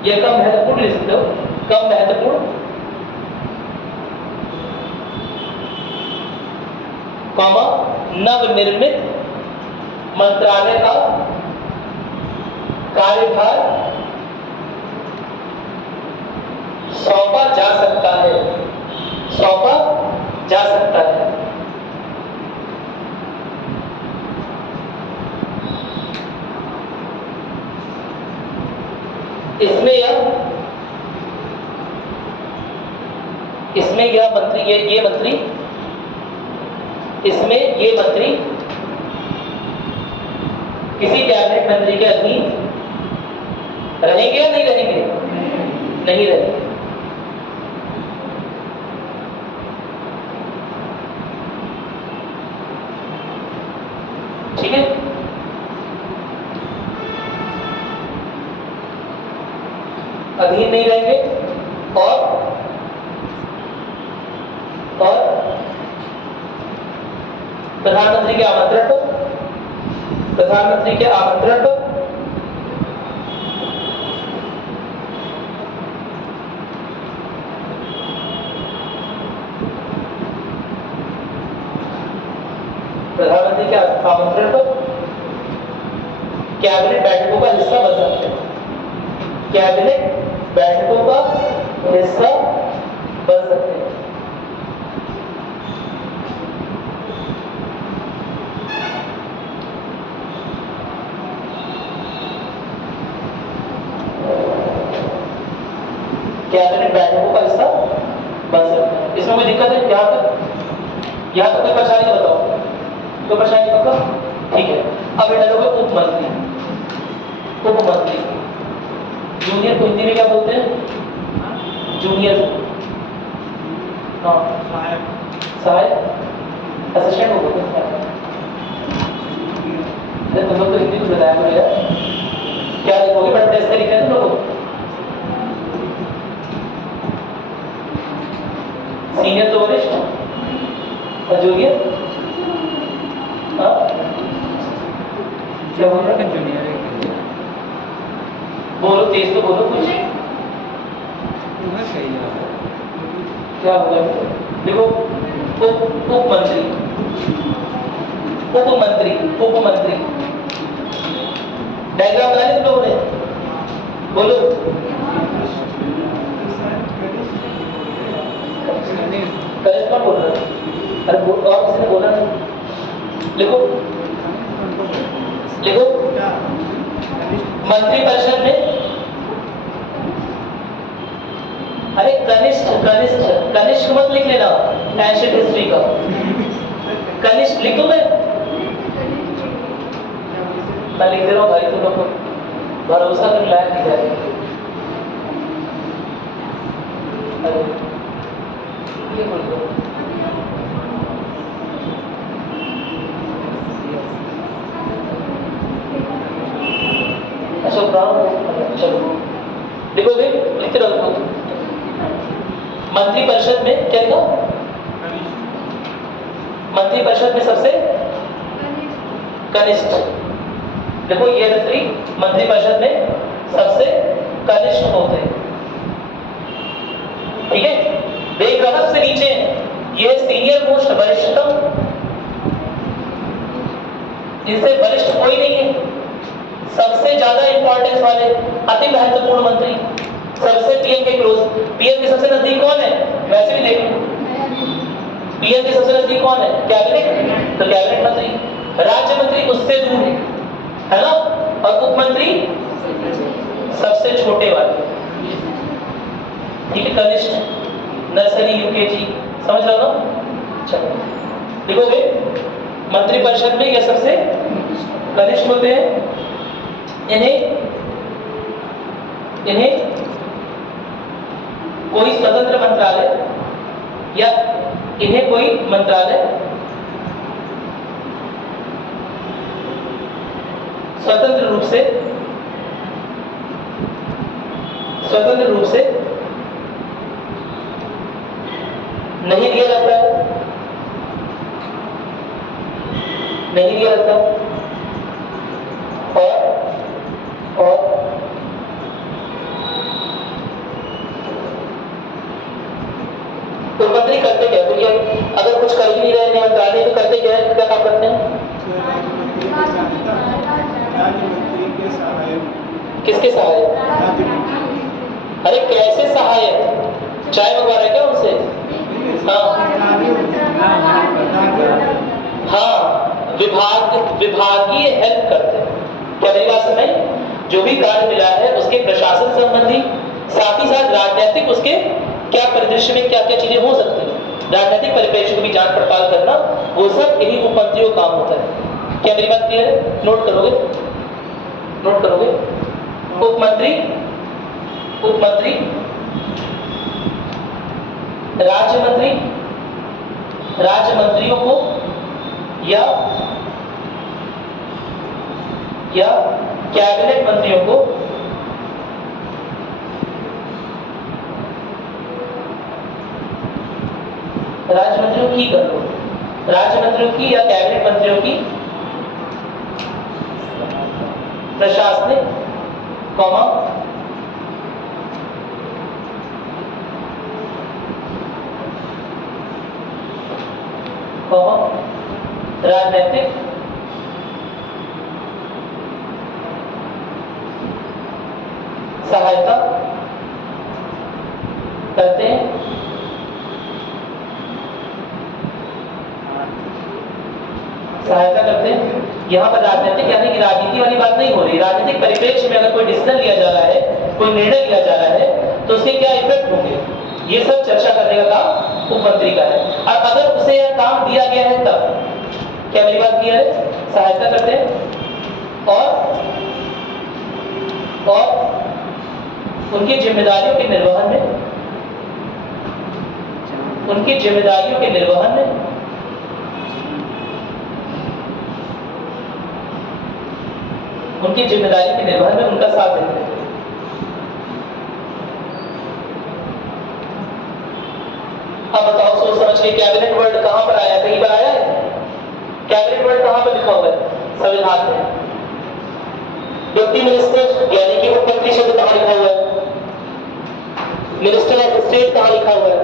या कम महत्वपूर्ण, लिख सकते हो, कम महत्वपूर्ण कॉमा नवनिर्मित मंत्रालय का कार्यभार सौंपा जा सकता है, सौंपा जा सकता है। इसमें यह मंत्री, ये मंत्री, इसमें ये मंत्री किसी कैबिनेट मंत्री के अधीन रहेंगे या नहीं रहेंगे? नहीं रहेंगे। ठीक है, अधीन नहीं रहेंगे और प्रधानमंत्री के आमंत्रण पर, प्रधानमंत्री के आमंत्रण पर कैबिनेट बैठकों का हिस्सा बन सकते हैं, कैबिनेट बैठकों का हिस्सा बन सकते हैं। कैबिनेट बैठकों का हिस्सा बन सकते हैं। इसमें कोई दिक्कत है? यहाँ तक कोई परेशानी तो बताओ, कोई परेशानी नहीं पक्का? ठीक है, अब ये डालोगे उप मंत्री, उप मंत्री। जूनियर को हिंदी में क्या बोलते हैं? जूनियर, हाँ सहायक, असिस्टेंट को बोलते हैं। तुम लोग तो हिंदी को बताया करो यार, क्या लिखोगे? बट टेस्ट लिख रहे हैं तुम लोग। सीनियर तो वरिष्ठ और जूनियर, हाँ क्या बोल रहे हैं? जूनियर है बोलो, तेज तो बोलो कुछ। सही है। क्या होगा? देखो उप मंत्री, उप मंत्री, उप मंत्री। डायग्राम बना लिया तुम लोगों ने? बोलो। करेक्ट कौन बोल रहा है? अरे और किसी ने बोला नहीं? लिखो, लिखो। मंत्रिपरिषद में, अरे कनिष्ठ, कनिष्ठ, कनिष्ठ मत लिख लेना, एंशिएंट हिस्ट्री का कनिष्ठ लिख दो। मैं लिख दे रहा हूँ भाई, तुम लोग भरोसा करने लायक नहीं जाए। ये बोल दो। अच्छा चलो देखोगे, लिखते रहो। मंत्रिपरिषद में क्या लिखा? मंत्रिपरिषद में सबसे कनिष्ठ। देखो ये मंत्री मंत्रिपरिषद में सबसे कनिष्ठ होते हैं। ठीक है, देख रहा सबसे नीचे ये सीनियर मोस्ट, वरिष्ठतम, इनसे वरिष्ठ कोई नहीं है। सबसे ज्यादा इंपॉर्टेंस वाले, अति महत्वपूर्ण मंत्री, सबसे पीएम के क्लोज। पीएम के सबसे नजदीक कौन है? वैसे भी देख लो, पीएम के सबसे नजदीक कौन है? कैबिनेट, तो कैबिनेट मंत्री। राज्य मंत्री उससे दूर है ना, और उप मंत्री सबसे छोटे वाले, ठीक है, कनिष्ठ, नर्सरी यूकेजी, समझ रहे हो ना। चलो लिखोगे, मंत्रिपरिषद में ये सबसे कनिष्ठ होते हैं, इन्हें कोई स्वतंत्र मंत्रालय या इन्हें कोई मंत्रालय स्वतंत्र रूप से नहीं दिया जाता है, नहीं दिया जाता। और उप मंत्री करते क्या, तो ये अगर कुछ कर ही नहीं रहे हैं मंत्रालय तो करते क्या है, क्या काम करते हैं? किसके सहायक? अरे कैसे सहायक, चाय मंगवा रहे क्या उनसे? हाँ, विभागीय हेल्प करते हैं। क्या मेरी बात समझ? जो भी कार्य मिला है उसके प्रशासन संबंधी, साथ ही साथ राजनीतिक, उसके क्या परिदृश्य में क्या क्या चीजें हो सकती हैं, राजनीतिक परिप्रेक्ष्य को भी जांच पड़ताल करना, वो सब इन्हीं उप मंत्रियों का काम होता है। क्या मेरी बात क्लियर है? नोट करोगे? उप मंत्री राज्य मंत्रियों को या कैबिनेट मंत्रियों को राज्य मंत्रियों की या कैबिनेट मंत्रियों की प्रशासनिक राजनीतिक सहायता करते हैं। यहाँ पर राजनीतिक यानी कि राजनीति वाली बात नहीं हो रही। राजनीतिक परिप्रेक्ष्य में अगर कोई डिसीजन लिया जा रहा है, कोई निर्णय लिया जा रहा है, तो उसके क्या इफेक्ट होंगे, ये सब चर्चा करने का काम उप मंत्री का है। और अगर उसे यह काम दिया गया है तब, क्या मेरी बात क्लियर है? सहायता करते हैं और उनकी जिम्मेदारियों के निर्वहन में उनकी जिम्मेदारियों के निर्वहन में उनका साथ देते हैं। अब बताओ, सोच समझ के, कैबिनेट वर्ड कहां पर आया? कहीं पर आया है? कैबिनेट वर्ड कहां पर लिखा हुआ है? संविधान में। डिप्टी मिनिस्टर यानी कि उप मंत्री शब्द कहां लिखा हुआ है? मिनिस्टर ऑफ स्टेट कहां लिखा हुआ है?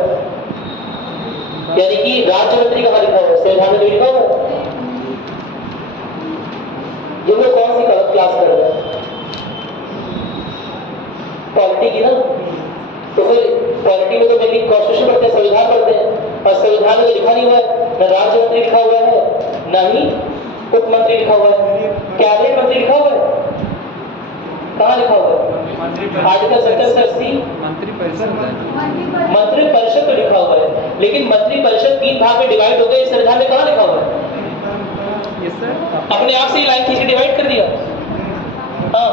यानी कि राज्य मंत्री कहां लिखा हुआ है? संविधान में लिखा हुआ है। ये लोग कौन सी क्लास कर रहे हैं? पॉलिटी की ना। तो फिर पॉलिटी में तो मेनली कॉन्स्टिट्यूशन पढ़ते हैं, संविधान पढ़ते हैं, और संविधान में लिखा नहीं हुआ है, न राज्य मंत्री लिखा हुआ है, न ही उप मंत्री लिखा हुआ है। कैबिनेट मंत्री लिखा हुआ है? कहाँ लिखा हुआ है? आर्टिकल 70 मंत्रिपरिषद तो लिखा हुआ है, लेकिन मंत्रिपरिषद 3 भाग में डिवाइड हो गए, इस संविधान में कहाँ लिखा हुआ है? अपने आप से ही लाइन खींच के डिवाइड कर दिया। हाँ,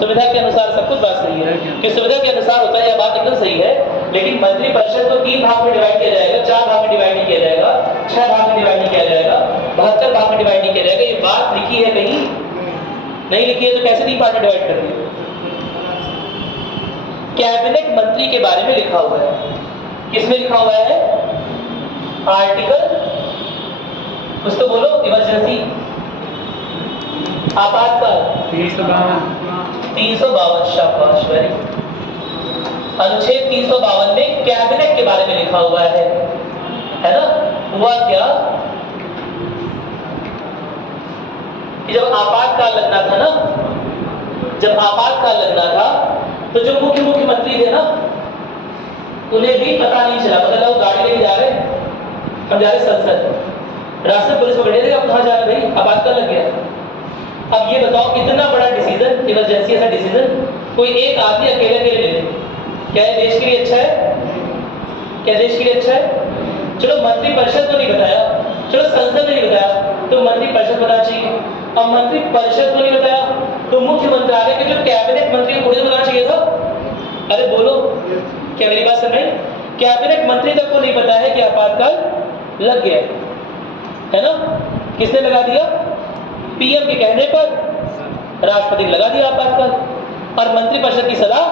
सुविधा के अनुसार सब कुछ बात सही है कि सुविधा के अनुसार होता है, यह बात एकदम सही है। लेकिन मंत्रिपरिषद को 3 भाग में डिवाइड किया जाएगा, 4 भाग में डिवाइड नहीं किया जाएगा, 6 भाग में डिवाइड नहीं किया जाएगा, 72 भाग में डिवाइड नहीं किया जाएगा। ये बात लिखी है कहीं? नहीं लिखी है, तो कैसे 3 भाग में डिवाइड कर दिया? कैबिनेट मंत्री के बारे में लिखा हुआ है। किसमें लिखा हुआ है? आर्टिकल, कुछ तो बोलो, इमरजेंसी, आपातकाल 352, शाबाश, वेरी गुड। अनुच्छेद 352 में कैबिनेट के बारे में लिखा हुआ है ना? हुआ क्या कि जब आपातकाल लगना था ना, तो जो मुख्यमंत्री थे ना, उन्हें भी पता नहीं चला। मतलब वो गाड़ी लेके जा रहे हैं, हम जा रहे संसद, रास्ते पुलिस पकड़े थे, अब कहाँ जा रहे भाई, आपातकाल लग गया। अब ये बताओ इतना बड़ा डिसीजन, इमरजेंसी ऐसा डिसीजन कोई एक आदमी अकेले अकेले ले ले, क्या ये देश के लिए अच्छा है? क्या देश के लिए अच्छा है? चलो मंत्री परिषद तो नहीं बताया, चलो संसद ने नहीं बताया, तो मंत्री परिषद बताना चाहिए। अब मंत्री परिषद को नहीं बताया तो मुख्य मंत्रालय के जो कैबिनेट मंत्री को बताना चाहिए था। अरे बोलो, क्या मेरी बात सुन रहे? कैबिनेट मंत्री तक को नहीं पता है कि आपातकाल लग गया है ना? किसने लगा दिया? पीएम के कहने पर राष्ट्रपति ने लगा दिया आपातकाल, और मंत्री परिषद की सलाह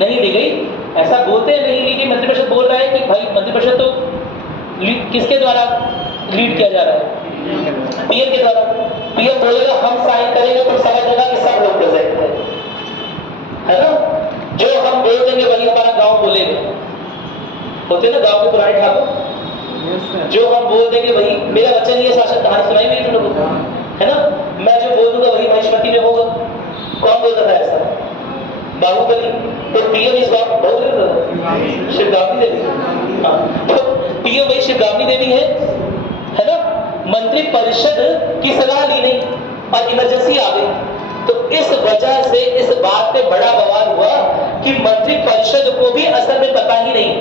नहीं दी गई। ऐसा बोलते नहीं ली कि मंत्री परिषद बोल रहा है कि भाई मंत्री परिषद तो किसके द्वारा लीड किया जा रहा है? पीएम के द्वारा। पीएम बोलेगा हम साइन करेंगे तो समझ लेगा कि सब लोग प्रेजेंट है ना? जो हम बोल देंगे वही हमारा गांव बोलेगा। होते ना गांव के पुराने ठाकुर, जो हम बोल देंगे वही। मेरा वचन ये शासन कहानी सुनाई मेरी लोगों को, है ना? मैं जो बोल दूंगा वही महिष्मती में होगा। कौन बोलता था ऐसा? बाहुबली। तो पीएम इस बात बहुत शिवगामी देवी, हाँ, तो पीएम वही शिवगामी देवी है ना? मंत्री परिषद की सलाह ली नहीं और इमरजेंसी आ गई, तो इस वजह से इस बात पे बड़ा बवाल हुआ कि मंत्री परिषद को भी असल में पता ही नहीं।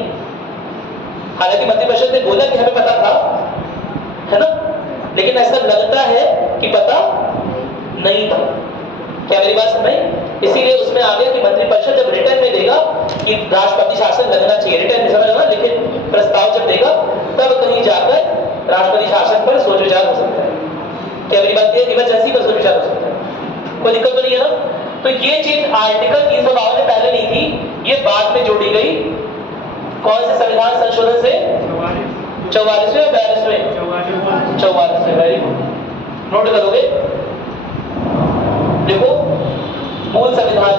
हालांकि मंत्री परिषद ने बोला कि हमें पता था, है ना? लेकिन ऐसा लगता है कि पता नहीं था। क्या मेरी बात समझ? इसीलिए उसमें आ गया कि मंत्री परिषद जब रिटर्न में देगा कि राष्ट्रपति शासन लगना चाहिए, रिटर्न में समझ ना, लिखित प्रस्ताव जब देगा तब कहीं जाकर राष्ट्रपति शासन पर सोच विचार हो सकता है। क्या मेरी बात? इमरजेंसी पर सोच विचार हो सकता है, कोई दिक्कत तो नहीं है ना? तो ये चीज आर्टिकल 352 में पहले नहीं थी, ये बाद में जोड़ी गई। कौन से संविधान संशोधन से? 44वें या 42वें? 44वें। वेरी गुड, नोट करोगे? देखो मूल संविधान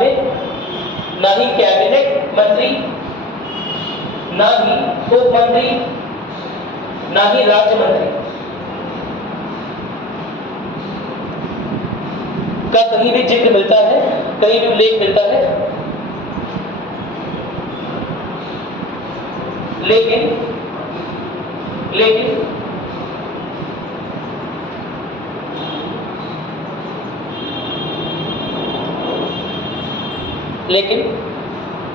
में ना ही कैबिनेट मंत्री, ना ही उप मंत्री, ना ही राज्य मंत्री का कहीं भी जिक्र मिलता है, कहीं भी उल्लेख मिलता है। लेकिन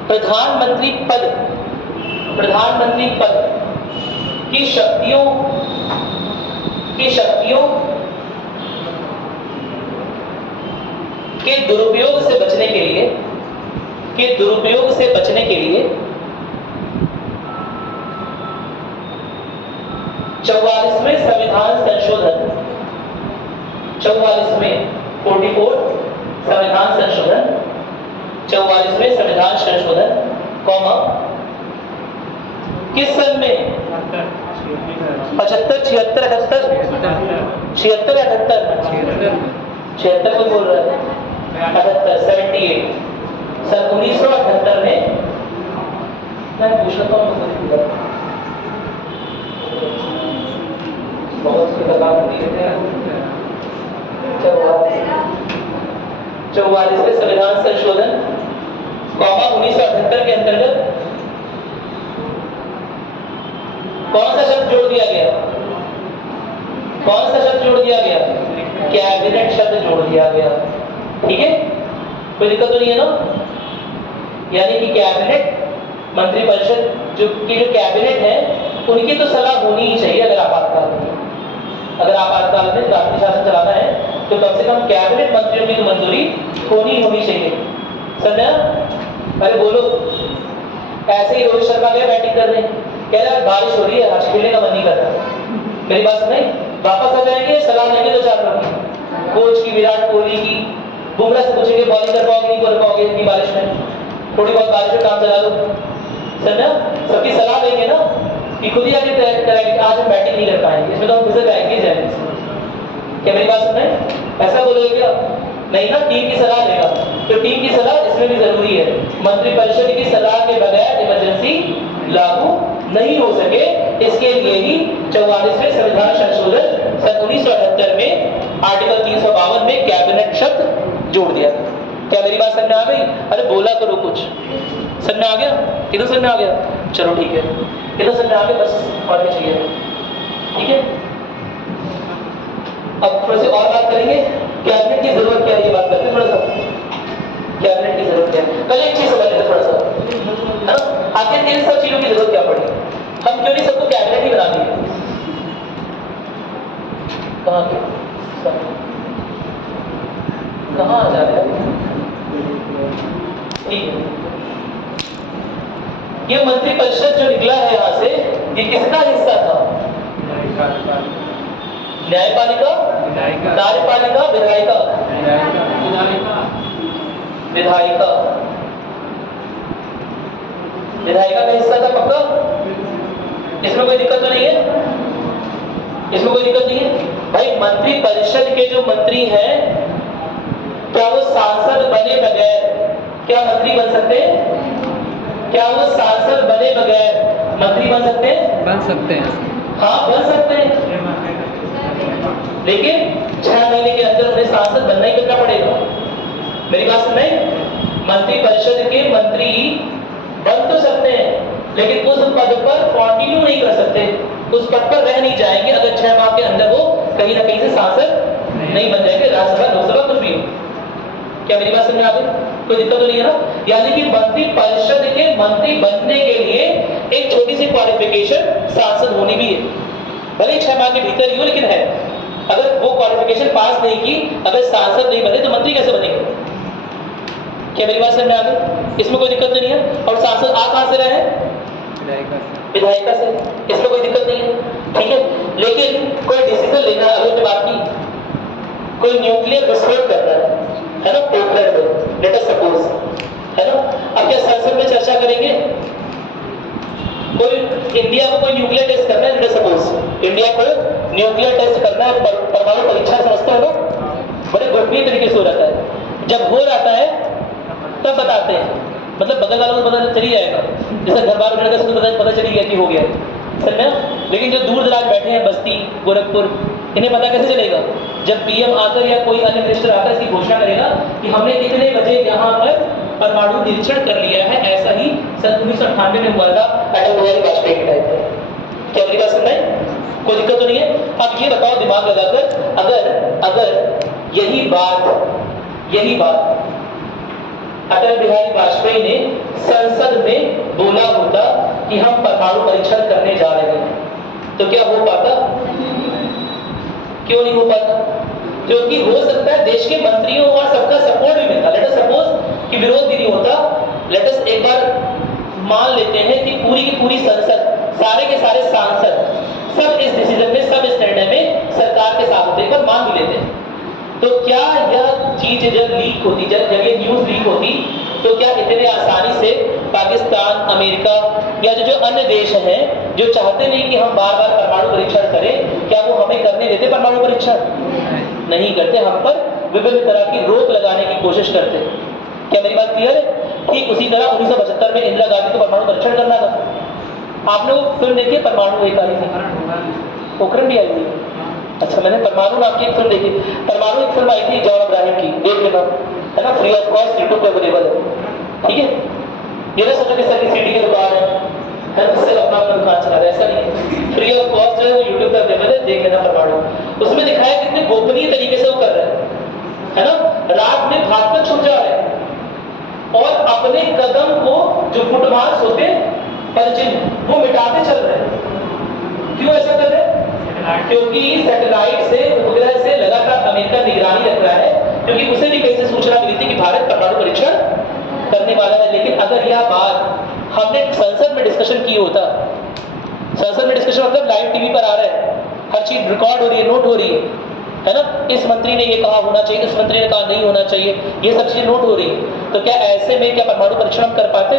प्रधानमंत्री पद की शक्तियों के दुरुपयोग से बचने के लिए 44वें संविधान संशोधन, 44वें 44 संविधान संशोधन, 44वें संविधान संशोधन, किस सन में? 75, 76, 78, 76 या 78? 76 को बोल रहा है, 78, 78 सन 1978 में। मैं पूछ लेता हूँ बहुत सी बात देते हैं। 44वें संविधान संशोधन, 1978 के अंतर्गत कौन सा शब्द जोड़ दिया गया? कैबिनेट शब्द जोड़ दिया गया। ठीक है, कोई दिक्कत तो नहीं है ना? यानी कि कैबिनेट मंत्री परिषद जो कैबिनेट है उनकी तो सलाह होनी ही चाहिए। अगर आपातकाल में राष्ट्रीय शासन चलाना है तो कम से कम कैबिनेट मंत्रियों की तो मंजूरी होनी चाहिए। समझा? अरे बोलो, ऐसे ही रोहित शर्मा गए बैटिंग कर रहे हैं, कह रहा है बारिश हो रही है, आज खेलने का मन नहीं करता। मेरी बात सुनाई? वापस आ जाएंगे, सलाह लेंगे दो चार लोग, कोच की, विराट कोहली की, बुमराह से पूछेंगे बॉलिंग कर पाओगे नहीं कर पाओगे इतनी बारिश में, थोड़ी बहुत बारिश में काम चला दो। समझा? सबकी सलाह लेंगे ना कि खुद ही आगे कराएंगे, आज हम बैटिंग नहीं कर पाएंगे, इसमें तो हम फिर जाएंगे। क्या मेरी बात सुन रहे हैं? ऐसा बोलोगे क्या? नहीं ना, टीम की सलाह लेगा, तो टीम की सलाह इसमें भी जरूरी है। मंत्रिपरिषद की सलाह के बगैर इमरजेंसी लागू नहीं हो सके, इसके लिए ही 44वें संविधान संशोधन सन 1978 में आर्टिकल 352 में कैबिनेट शब्द जोड़ दिया। क्या मेरी बात समझ में आ गई? अरे बोला करो कुछ, समझ में आ गया? किधर समझ में आ गया? चलो ठीक है। इतना समझा के बस और क्या चाहिए, ठीक है। अब थोड़ा सी और बात करेंगे, कैबिनेट की जरूरत क्या है, ये बात करते हैं थोड़ा सा। कैबिनेट की जरूरत क्या है, पहले एक चीज समझ लेते थोड़ा सा, है ना। आखिर इन सब चीजों की जरूरत क्या पड़ी, हम क्यों नहीं सबको कैबिनेट ही बना दिए। कहाँ के कहाँ आ जा रहे हैं, ठीक है। ये मंत्रिपरिषद जो निकला है यहाँ से, ये किसका हिस्सा था, न्यायपालिका, कार्यपालिका, विधायिका, विधायिका, विधायिका का हिस्सा था पक्का। इसमें कोई दिक्कत तो नहीं है, इसमें कोई दिक्कत नहीं है भाई। मंत्रिपरिषद के जो मंत्री हैं, क्या वो सांसद बने बगैर क्या मंत्री बन सकते हैं, क्या वो सांसद बने बगैर मंत्री बन सकते हैं, बन सकते हैं, हाँ बन सकते हैं, लेकिन 6 महीने के अंदर उन्हें सांसद बनना ही बनना पड़ेगा। मेरी बात सुन रहे हैं, मंत्रिपरिषद के मंत्री बन तो सकते हैं, लेकिन उस पद पर कंटिन्यू नहीं कर सकते, उस पद पर रह नहीं जाएंगे अगर 6 माह के अंदर वो कहीं ना कहीं से सांसद नहीं बन जाएंगे, राज्यसभा लोकसभा कुछ भी हो। क्या मेरी बात समझ आ गई, कोई दिक्कत तो नहीं है ना। यानी कि मंत्रिपरिषद के मंत्री बनने के लिए एक छोटी सी क्वालिफिकेशन सांसद होनी भी है, भले 6 माह के भीतर ही हो, लेकिन है। अगर वो क्वालिफिकेशन पास नहीं की, अगर सांसद नहीं बने तो मंत्री कैसे बनेंगे। क्या मेरी बात समझ में आ गई, इसमें कोई दिक्कत नहीं है। और सांसद आ कहां से रहे, विधायिका से, इसमें कोई दिक्कत नहीं है, ठीक है। लेकिन कोई डिसीजन लेना है, अगर बात की कोई न्यूक्लियर विस्फोट करना है ना पोखरण में, लेट अस सपोज, है ना। अब क्या संसद में चर्चा करेंगे, कोई इंडिया को कोई न्यूक्लियर टेस्ट करना है, लेट अस सपोज इंडिया को न्यूक्लियर टेस्ट करना है, परमाणु परीक्षण समझते हो ना, बड़े गोपनीय तरीके से हो जाता है। जब हो जाता है तब बताते हैं, मतलब बगल वालों को पता चली जाएगा, जैसे घर बार उठने से पता चली गया कि हो गया, समझ में। लेकिन जो दूर दराज बैठे हैं, बस्ती, गोरखपुर, इन्हें पता कैसे चलेगा, जब पीएम आकर या कोई अन्य मिनिस्टर आकर इसकी घोषणा करेगा कि हमने इतने बजे यहाँ पर परमाणु निरीक्षण कर लिया है। ऐसा ही सन 1998 में हुआ था अटल बिहारी वाजपेयी के टाइम पे। क्या मेरी बात सुन रहे हैं, कोई दिक्कत तो नहीं है। अब ये बताओ दिमाग लगाकर, अगर यही बात अटल बिहारी वाजपेयी ने संसद में बोला होता कि हम परमाणु परीक्षण करने जा रहे हैं, तो क्या हो पाता, क्यों नहीं हो पाता, क्योंकि हो सकता है देश के मंत्रियों और सबका सपोर्ट भी मिलता। लेट अस सपोज कि विरोध भी नहीं होता, लेट अस एक बार मान लेते हैं कि पूरी की पूरी संसद, सारे के सारे सांसद सब इस डिसीजन में, सब इस निर्णय में सरकार के साथ होते, एक बार मान भी लेते हैं, तो क्या यह चीज जब लीक होती, जब ये न्यूज लीक होती, तो क्या इतने आसानी से पाकिस्तान, अमेरिका या जो अन्य देश हैं जो चाहते नहीं कि हम बार बार परमाणु परीक्षण करें, क्या वो हमें करने देते परमाणु परीक्षण, नहीं करते, हम पर विभिन्न तरह की रोक लगाने की कोशिश करते। क्या मेरी बात क्लियर है। ठीक उसी तरह 1975 में इंदिरा गांधी को परमाणु परीक्षण करना था। आपने वो फिल्म देखी है परमाणु, एक आई थी, पोखरण भी आई थी, अच्छा मैंने परमाणु नाम की एक फिल्म देखी, परमाणु एक फिल्म आई थी जॉन अब्राहम की, देख लेना, है ना, फ्री ऑफ कॉस्ट यूट्यूब पे अवेलेबल है, ठीक है। ये ना सोचो कि सर की सीडी की दुकान है, उससे अपना दुकान चला रहा है, ऐसा नहीं, फ्री ऑफ कॉस्ट जो है यूट्यूब पे अवेलेबल है, देख लेना परमाणु। उसमें दिखाया कितने गोपनीय तरीके से वो कर रहे हैं, है ना, रात में भागकर छुप जा रहे हैं और अपने कदम को जो फुटमार्क्स होते हैं परचिन वो मिटाते चल रहे हैं। क्यों ऐसा कर रहे हैं, क्योंकि सैटेलाइट से, उपग्रह से लगातार अमेरिका निगरानी रख रहा है, क्योंकि उसे भी कहीं से सूचना मिली थी कि भारत परमाणु परीक्षण करने वाला है। लेकिन अगर यह बात हमने संसद में डिस्कशन की होता, संसद में डिस्कशन मतलब लाइव टीवी पर आ रहा है, हर चीज रिकॉर्ड हो रही है, नोट हो रही है ना, इस मंत्री ने ये कहा होना चाहिए, इस मंत्री ने कहा नहीं होना चाहिए, ये सब चीजें नोट हो रही है, तो क्या ऐसे में क्या परमाणु परीक्षण हम कर पाते,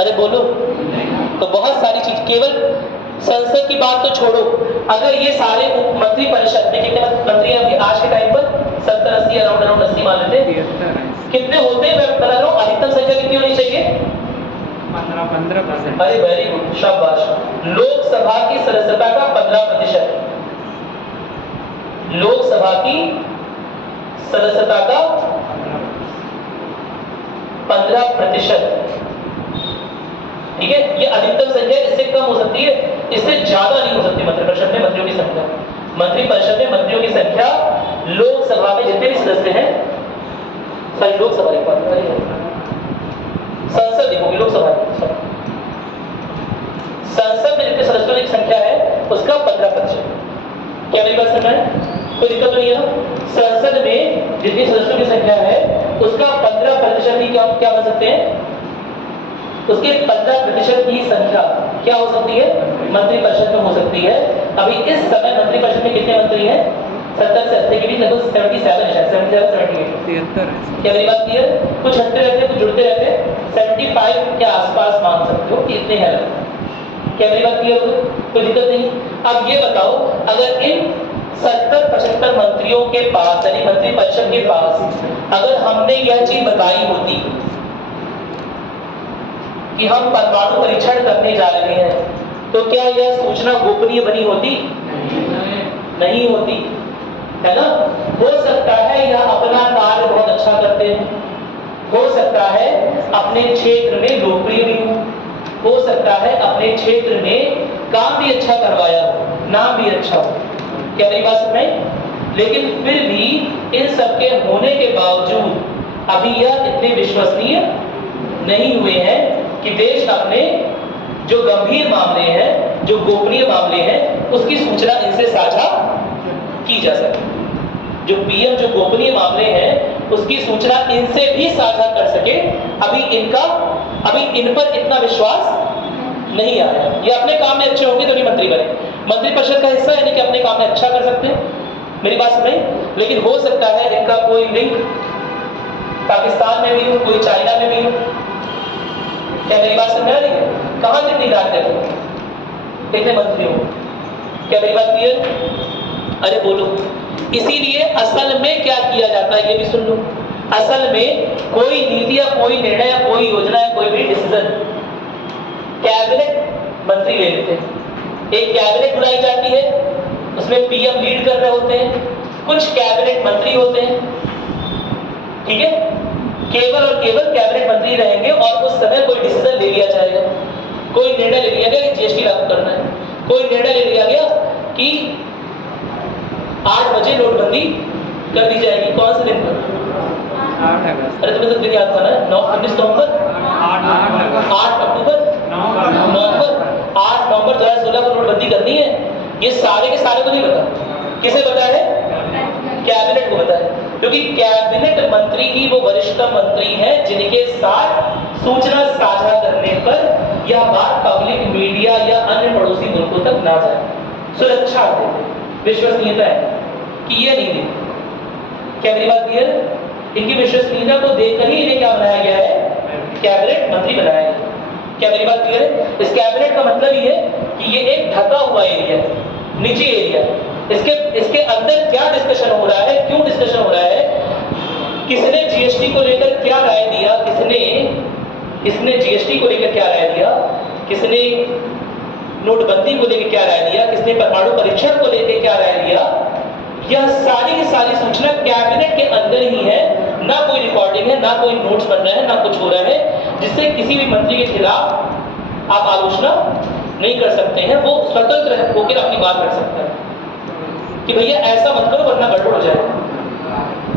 अरे बोलो। तो बहुत सारी चीज, केवल संसद की बात तो छोड़ो, अगर ये सारे मंत्री परिषद में कितने मंत्री हैं अभी आज के टाइम पर, 70-80, अराउंड 80 मान लेते हैं, कितने होते हैं मैं बता रहा हूँ, अधिकतम संख्या कितनी होनी चाहिए, 15%। अरे वेरी गुड, शाबाश। लोकसभा की सदस्यता का 15%, लोकसभा की सदस्यता का 15%, ठीक है, ये अधिकतम संख्या है, इससे कम हो सकती है, इससे ज्यादा नहीं हो सकती मंत्रिपरिषद में मंत्रियों की संख्या। मंत्रिपरिषद में मंत्रियों की संख्या लोकसभा में जितने भी सदस्य हैं, सॉरी लोकसभा एक बात, संसद देखोगे लोकसभा, संसद में जितने सदस्यों की संख्या है उसका 15%। क्या मेरी बात सुन रहे हैं? कोई दिक्कत तो नहीं है ना? संसद में जितनी सदस्यों की संख्या है उसका 15% ही क्या क्या बन सकते हैं, उसके 15% की संख्या क्या हो सकती है, मंत्रिपरिषद में हो सकती है। अभी इस समय मंत्रिपरिषद में कितने मंत्री हैं? 70 से 80 के बीच, लगभग 77 है, 77 78। क्या मेरी बात क्लियर? कुछ हटते रहते हैं, कुछ जुड़ते रहते हैं, 75 के आसपास मान सकते हो कि इतने हैं। क्या मेरी बात क्लियर हो? कोई दिक्कत नहीं। अब ये बताओ, अगर इन 70-75 मंत्रियों के पास यानी मंत्रिपरिषद के पास अगर हमने यह चीज बताई होती कि हम परमाणु परीक्षण करने जा रहे हैं, तो क्या यह सूचना गोपनीय बनी होती? नहीं होती, है ना? हो सकता है यह अपना कार्य बहुत अच्छा करते हैं, हो सकता है अपने क्षेत्र में लोकप्रिय भी हो सकता है अपने क्षेत्र में काम भी अच्छा करवाया हो, नाम भी अच्छा हो। क्या मेरी बात सुन रहे हैं? लेकिन फिर भी इन सबके होने के बावजूद अभी यह इतने विश्वसनीय नहीं हुए हैं कि देश अपने जो गंभीर मामले हैं, जो गोपनीय मामले हैं, उसकी सूचना इनसे साझा की जा सके। जो पीएम जो गोपनीय मामले हैं उसकी सूचना इनसे भी साझा कर सके, अभी इन पर इतना विश्वास नहीं आ रहा। ये अपने काम में अच्छे होंगे तो नहीं मंत्री बने, मंत्रिपरिषद का हिस्सा यानी कि अपने काम में अच्छा कर सकते हैं, मेरी बात सुन? लेकिन हो सकता है इनका कोई लिंक पाकिस्तान में भी हो, कोई चाइना में भी हो। क्या मेरी बात समझ रही है? कहां से इतनी ताकत है, कितने मंत्री हो? क्या मेरी बात क्लियर? अरे बोलो। इसीलिए असल में क्या किया जाता है ये भी सुन लो। असल में कोई नीति या कोई निर्णय या कोई योजना या कोई भी डिसीजन कैबिनेट मंत्री ले लेते हैं। एक कैबिनेट बुलाई जाती है, उसमें पीएम लीड कर रहे होते हैं, कुछ कैबिनेट मंत्री होते हैं, ठीक है, केवल और केवल कैबिनेट मंत्री रहेंगे और उस समय कोई डिसीजन ले लिया जाएगा, कोई निर्णय ले लिया गया कि जीएसटी लागू करना है, कोई निर्णय ले लिया गया कि 8 बजे नोटबंदी कर दी जाएगी। कौन से दिन पर? 8 अगस्त। अरे तुम्हें तो दिन याद था ना, 19 नवंबर, 8 अक्टूबर, नवंबर, 8 नवंबर 2016 को नोटबंदी करनी है। ये सारे के सारे को नहीं पता, किसे पता है? कैबिनेट को पता है, क्योंकि कैबिनेट मंत्री ही वो वरिष्ठ मंत्री हैं जिनके साथ सूचना साझा करने पर यह बात पब्लिक मीडिया या अन्य पड़ोसी मुल्कों तक ना जाए। सुरक्षा देते, विश्वसनीयता है कि ये नहीं देते। क्या मेरी बात क्लियर? इनकी विश्वसनीयता को देखकर ही इन्हें क्या बनाया गया है? कैबिनेट मंत्री बनाया गया। क्या मेरी बात क्लियर है? इस कैबिनेट का मतलब ये है कि ये एक ढका हुआ एरिया है, निजी एरिया है। इसके अंदर क्या डिस्कशन हो रहा है, क्यों डिस्कशन हो रहा है, किसने जीएसटी को लेकर क्या राय दिया, किसने जीएसटी को लेकर क्या राय दिया, किसने नोटबंदी को लेकर क्या राय दिया, किसने परमाणु परीक्षण को लेकर क्या राय दिया, यह सारी की सारी सूचना कैबिनेट के अंदर ही है। ना कोई रिकॉर्डिंग है, ना कोई नोट्स बन रहा है, ना कुछ हो रहा है जिससे किसी भी मंत्री के खिलाफ आप आलोचना नहीं कर सकते हैं। वो स्वतंत्र होकर अपनी बात कर सकता है कि भैया ऐसा मत करो वरना गड़बड़ हो जाएगा।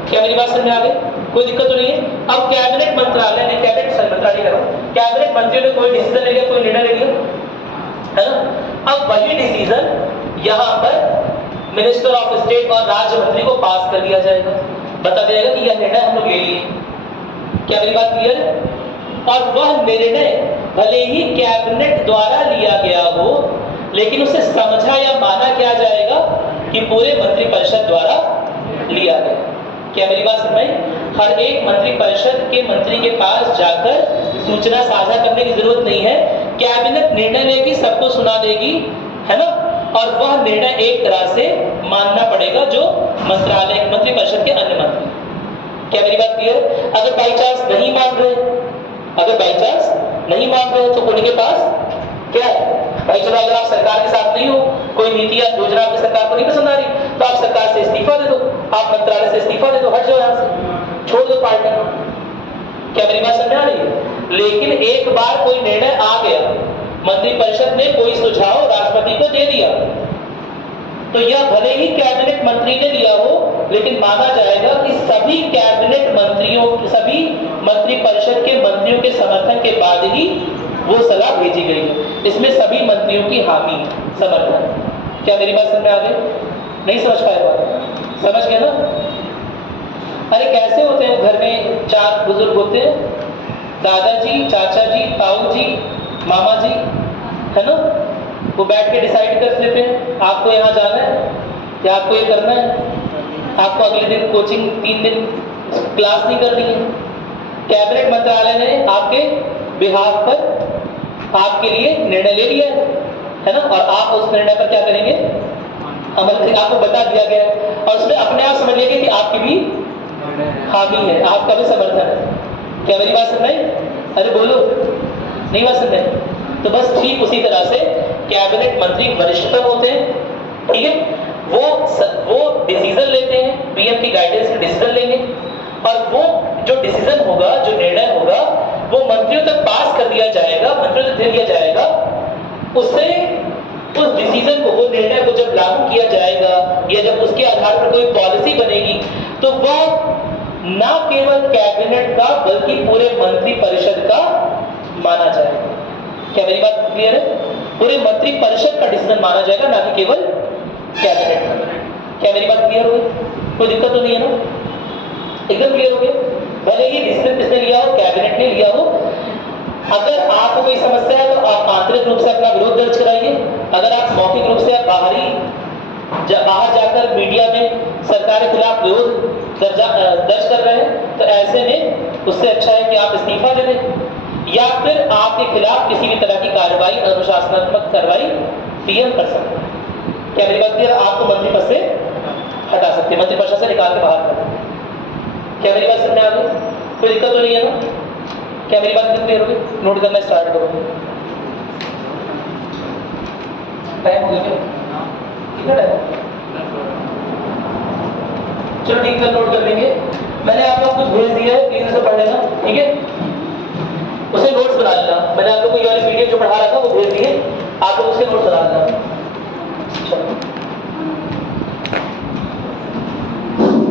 क्या मेरी बात समझ में आ गई? कोई दिक्कत तो नहीं है? अब कैबिनेट मंत्रालय ने कैबिनेट मंत्रियों ने कोई डिसीजन ले लिया, कोई निर्णय ले लिया, है ना? अब वही डिसीजन यहाँ पर मिनिस्टर ऑफ स्टेट और राज्य मंत्री को पास कर दिया जाएगा, बता दिया कि यह निर्णय हम लोग ले लिए। क्या मेरी बात क्लियर है? और वह निर्णय भले ही कैबिनेट द्वारा लिया गया हो, लेकिन उसे समझा या माना क्या जाएगा कि पूरे मंत्रिपरिषद द्वारा लिया गया। क्या मेरी बात समझ? हर एक मंत्रिपरिषद के मंत्री के पास जाकर सूचना साझा करने की जरूरत नहीं है। कैबिनेट निर्णय लेगी, सबको सुना देगी, है ना? और वह निर्णय एक तरह से मानना पड़ेगा जो मंत्रिपरिषद के अन्य मंत्री। क्या मेरी बात क्लियर? अगर बाई चांस नहीं मान रहे, तो उनके पास क्या है भाई, चलो अगर आप सरकार के साथ नहीं हो, कोई नीति या योजना आपकी सरकार को नहीं पसंद आ रही, तो आप सरकार से इस्तीफा दे दो, आप मंत्रालय से इस्तीफा दे दो, हट जाओ यहाँ से, छोड़ दो पार्टी। क्या मेरी बात समझ आ रही है? लेकिन एक बार कोई निर्णय आ गया, मंत्रिपरिषद ने कोई सुझाव राष्ट्रपति को दे दिया, तो यह भले ही कैबिनेट मंत्री ने लिया हो, लेकिन माना जाएगा कि सभी कैबिनेट मंत्रियों, सभी मंत्रिपरिषद के मंत्रियों के समर्थन के बाद ही वो सलाह भेजी गई है। इसमें सभी मंत्रियों की हामी, समर्थन। क्या मेरी बात समझ में आ गई? नहीं समझ पाए बात? समझ गए ना? अरे कैसे होते हैं, घर में 4 बुजुर्ग होते हैं, दादाजी, चाचा जी, ताऊ जी, मामा जी, है ना? वो बैठ के डिसाइड कर लेते हैं आपको यहाँ जाना है या आपको ये करना है, आपको अगले दिन कोचिंग 3 दिन क्लास नहीं करनी है। कैबिनेट मंत्रालय ने आपके बिहाफ पर आपके लिए निर्णय ले लिया है ना? और आप उस निर्णय पर क्या करेंगे? अमल करेंगे। आपको बता दिया गया है और उसमें अपने आप समझ लीजिए कि आपकी भी हामी है, आपका भी समर्थन है। क्या मेरी बात सुन रही? अरे बोलो, नहीं बात सुन रहे? तो बस ठीक उसी तरह से कैबिनेट मंत्री वरिष्ठतम होते हैं, ठीक है? वो डिसीजन लेते हैं, पीएम की गाइडेंस से डिसीजन लेंगे, और वो जो डिसीजन होगा, जो निर्णय होगा, वो मंत्रियों तक पास कर दिया जाएगा, मंत्रियों तक दे दिया जाएगा। उससे उस डिसीजन को, वो निर्णय को जब लागू किया जाएगा या जब उसके आधार पर कोई पॉलिसी बनेगी, तो वह ना केवल कैबिनेट का बल्कि पूरे मंत्रिपरिषद का माना जाएगा। क्या मेरी बात क्लियर है? पूरे मंत्रिपरिषद का डिसीजन माना जाएगा, ना कि केवल कैबिनेट का। क्या मेरी बात क्लियर हो गई? कोई दिक्कत तो नहीं है ना? एकदम क्लियर हो गया? भले ही डिसीजन किसने लिया हो, कैबिनेट ने लिया हो। अगर आपको कोई समस्या है तो आप आंतरिक रूप से अपना विरोध दर्ज कराइए। अगर आप मौखिक रूप से बाहर जाकर मीडिया में सरकार के खिलाफ विरोध दर्ज कर रहे हैं, तो ऐसे में उससे अच्छा है कि आप इस्तीफा दे दें, या फिर आपके खिलाफ किसी भी तरह की कार्रवाई, अनुशासनात्मक कार्रवाई पीएम कर सकते हैं। क्या मेरी बात क्लियर? आपको मंत्री पद से हटा सकते हैं, मंत्रिपरिषद से निकाल के बाहर कर सकते हैं। क्या मेरी बात समझ में आ गई? कोई दिक्कत तो नहीं है ना? क्या मेरी बात क्लियर हो गई? नोट करना स्टार्ट करो। टाइम हो गया? कितना टाइम? चलो ठीक है, नोट कर लेंगे। मैंने आप लोग कुछ भेज दिया है, प्लीज उसे पढ़ लेना, ठीक है? उसे नोट्स बना लेना। मैंने आप लोग को ये वाली पीडीएफ जो पढ़ा रहा था वो भेज दिए, आप लोग उसके नोट्स बना लेना। चलो।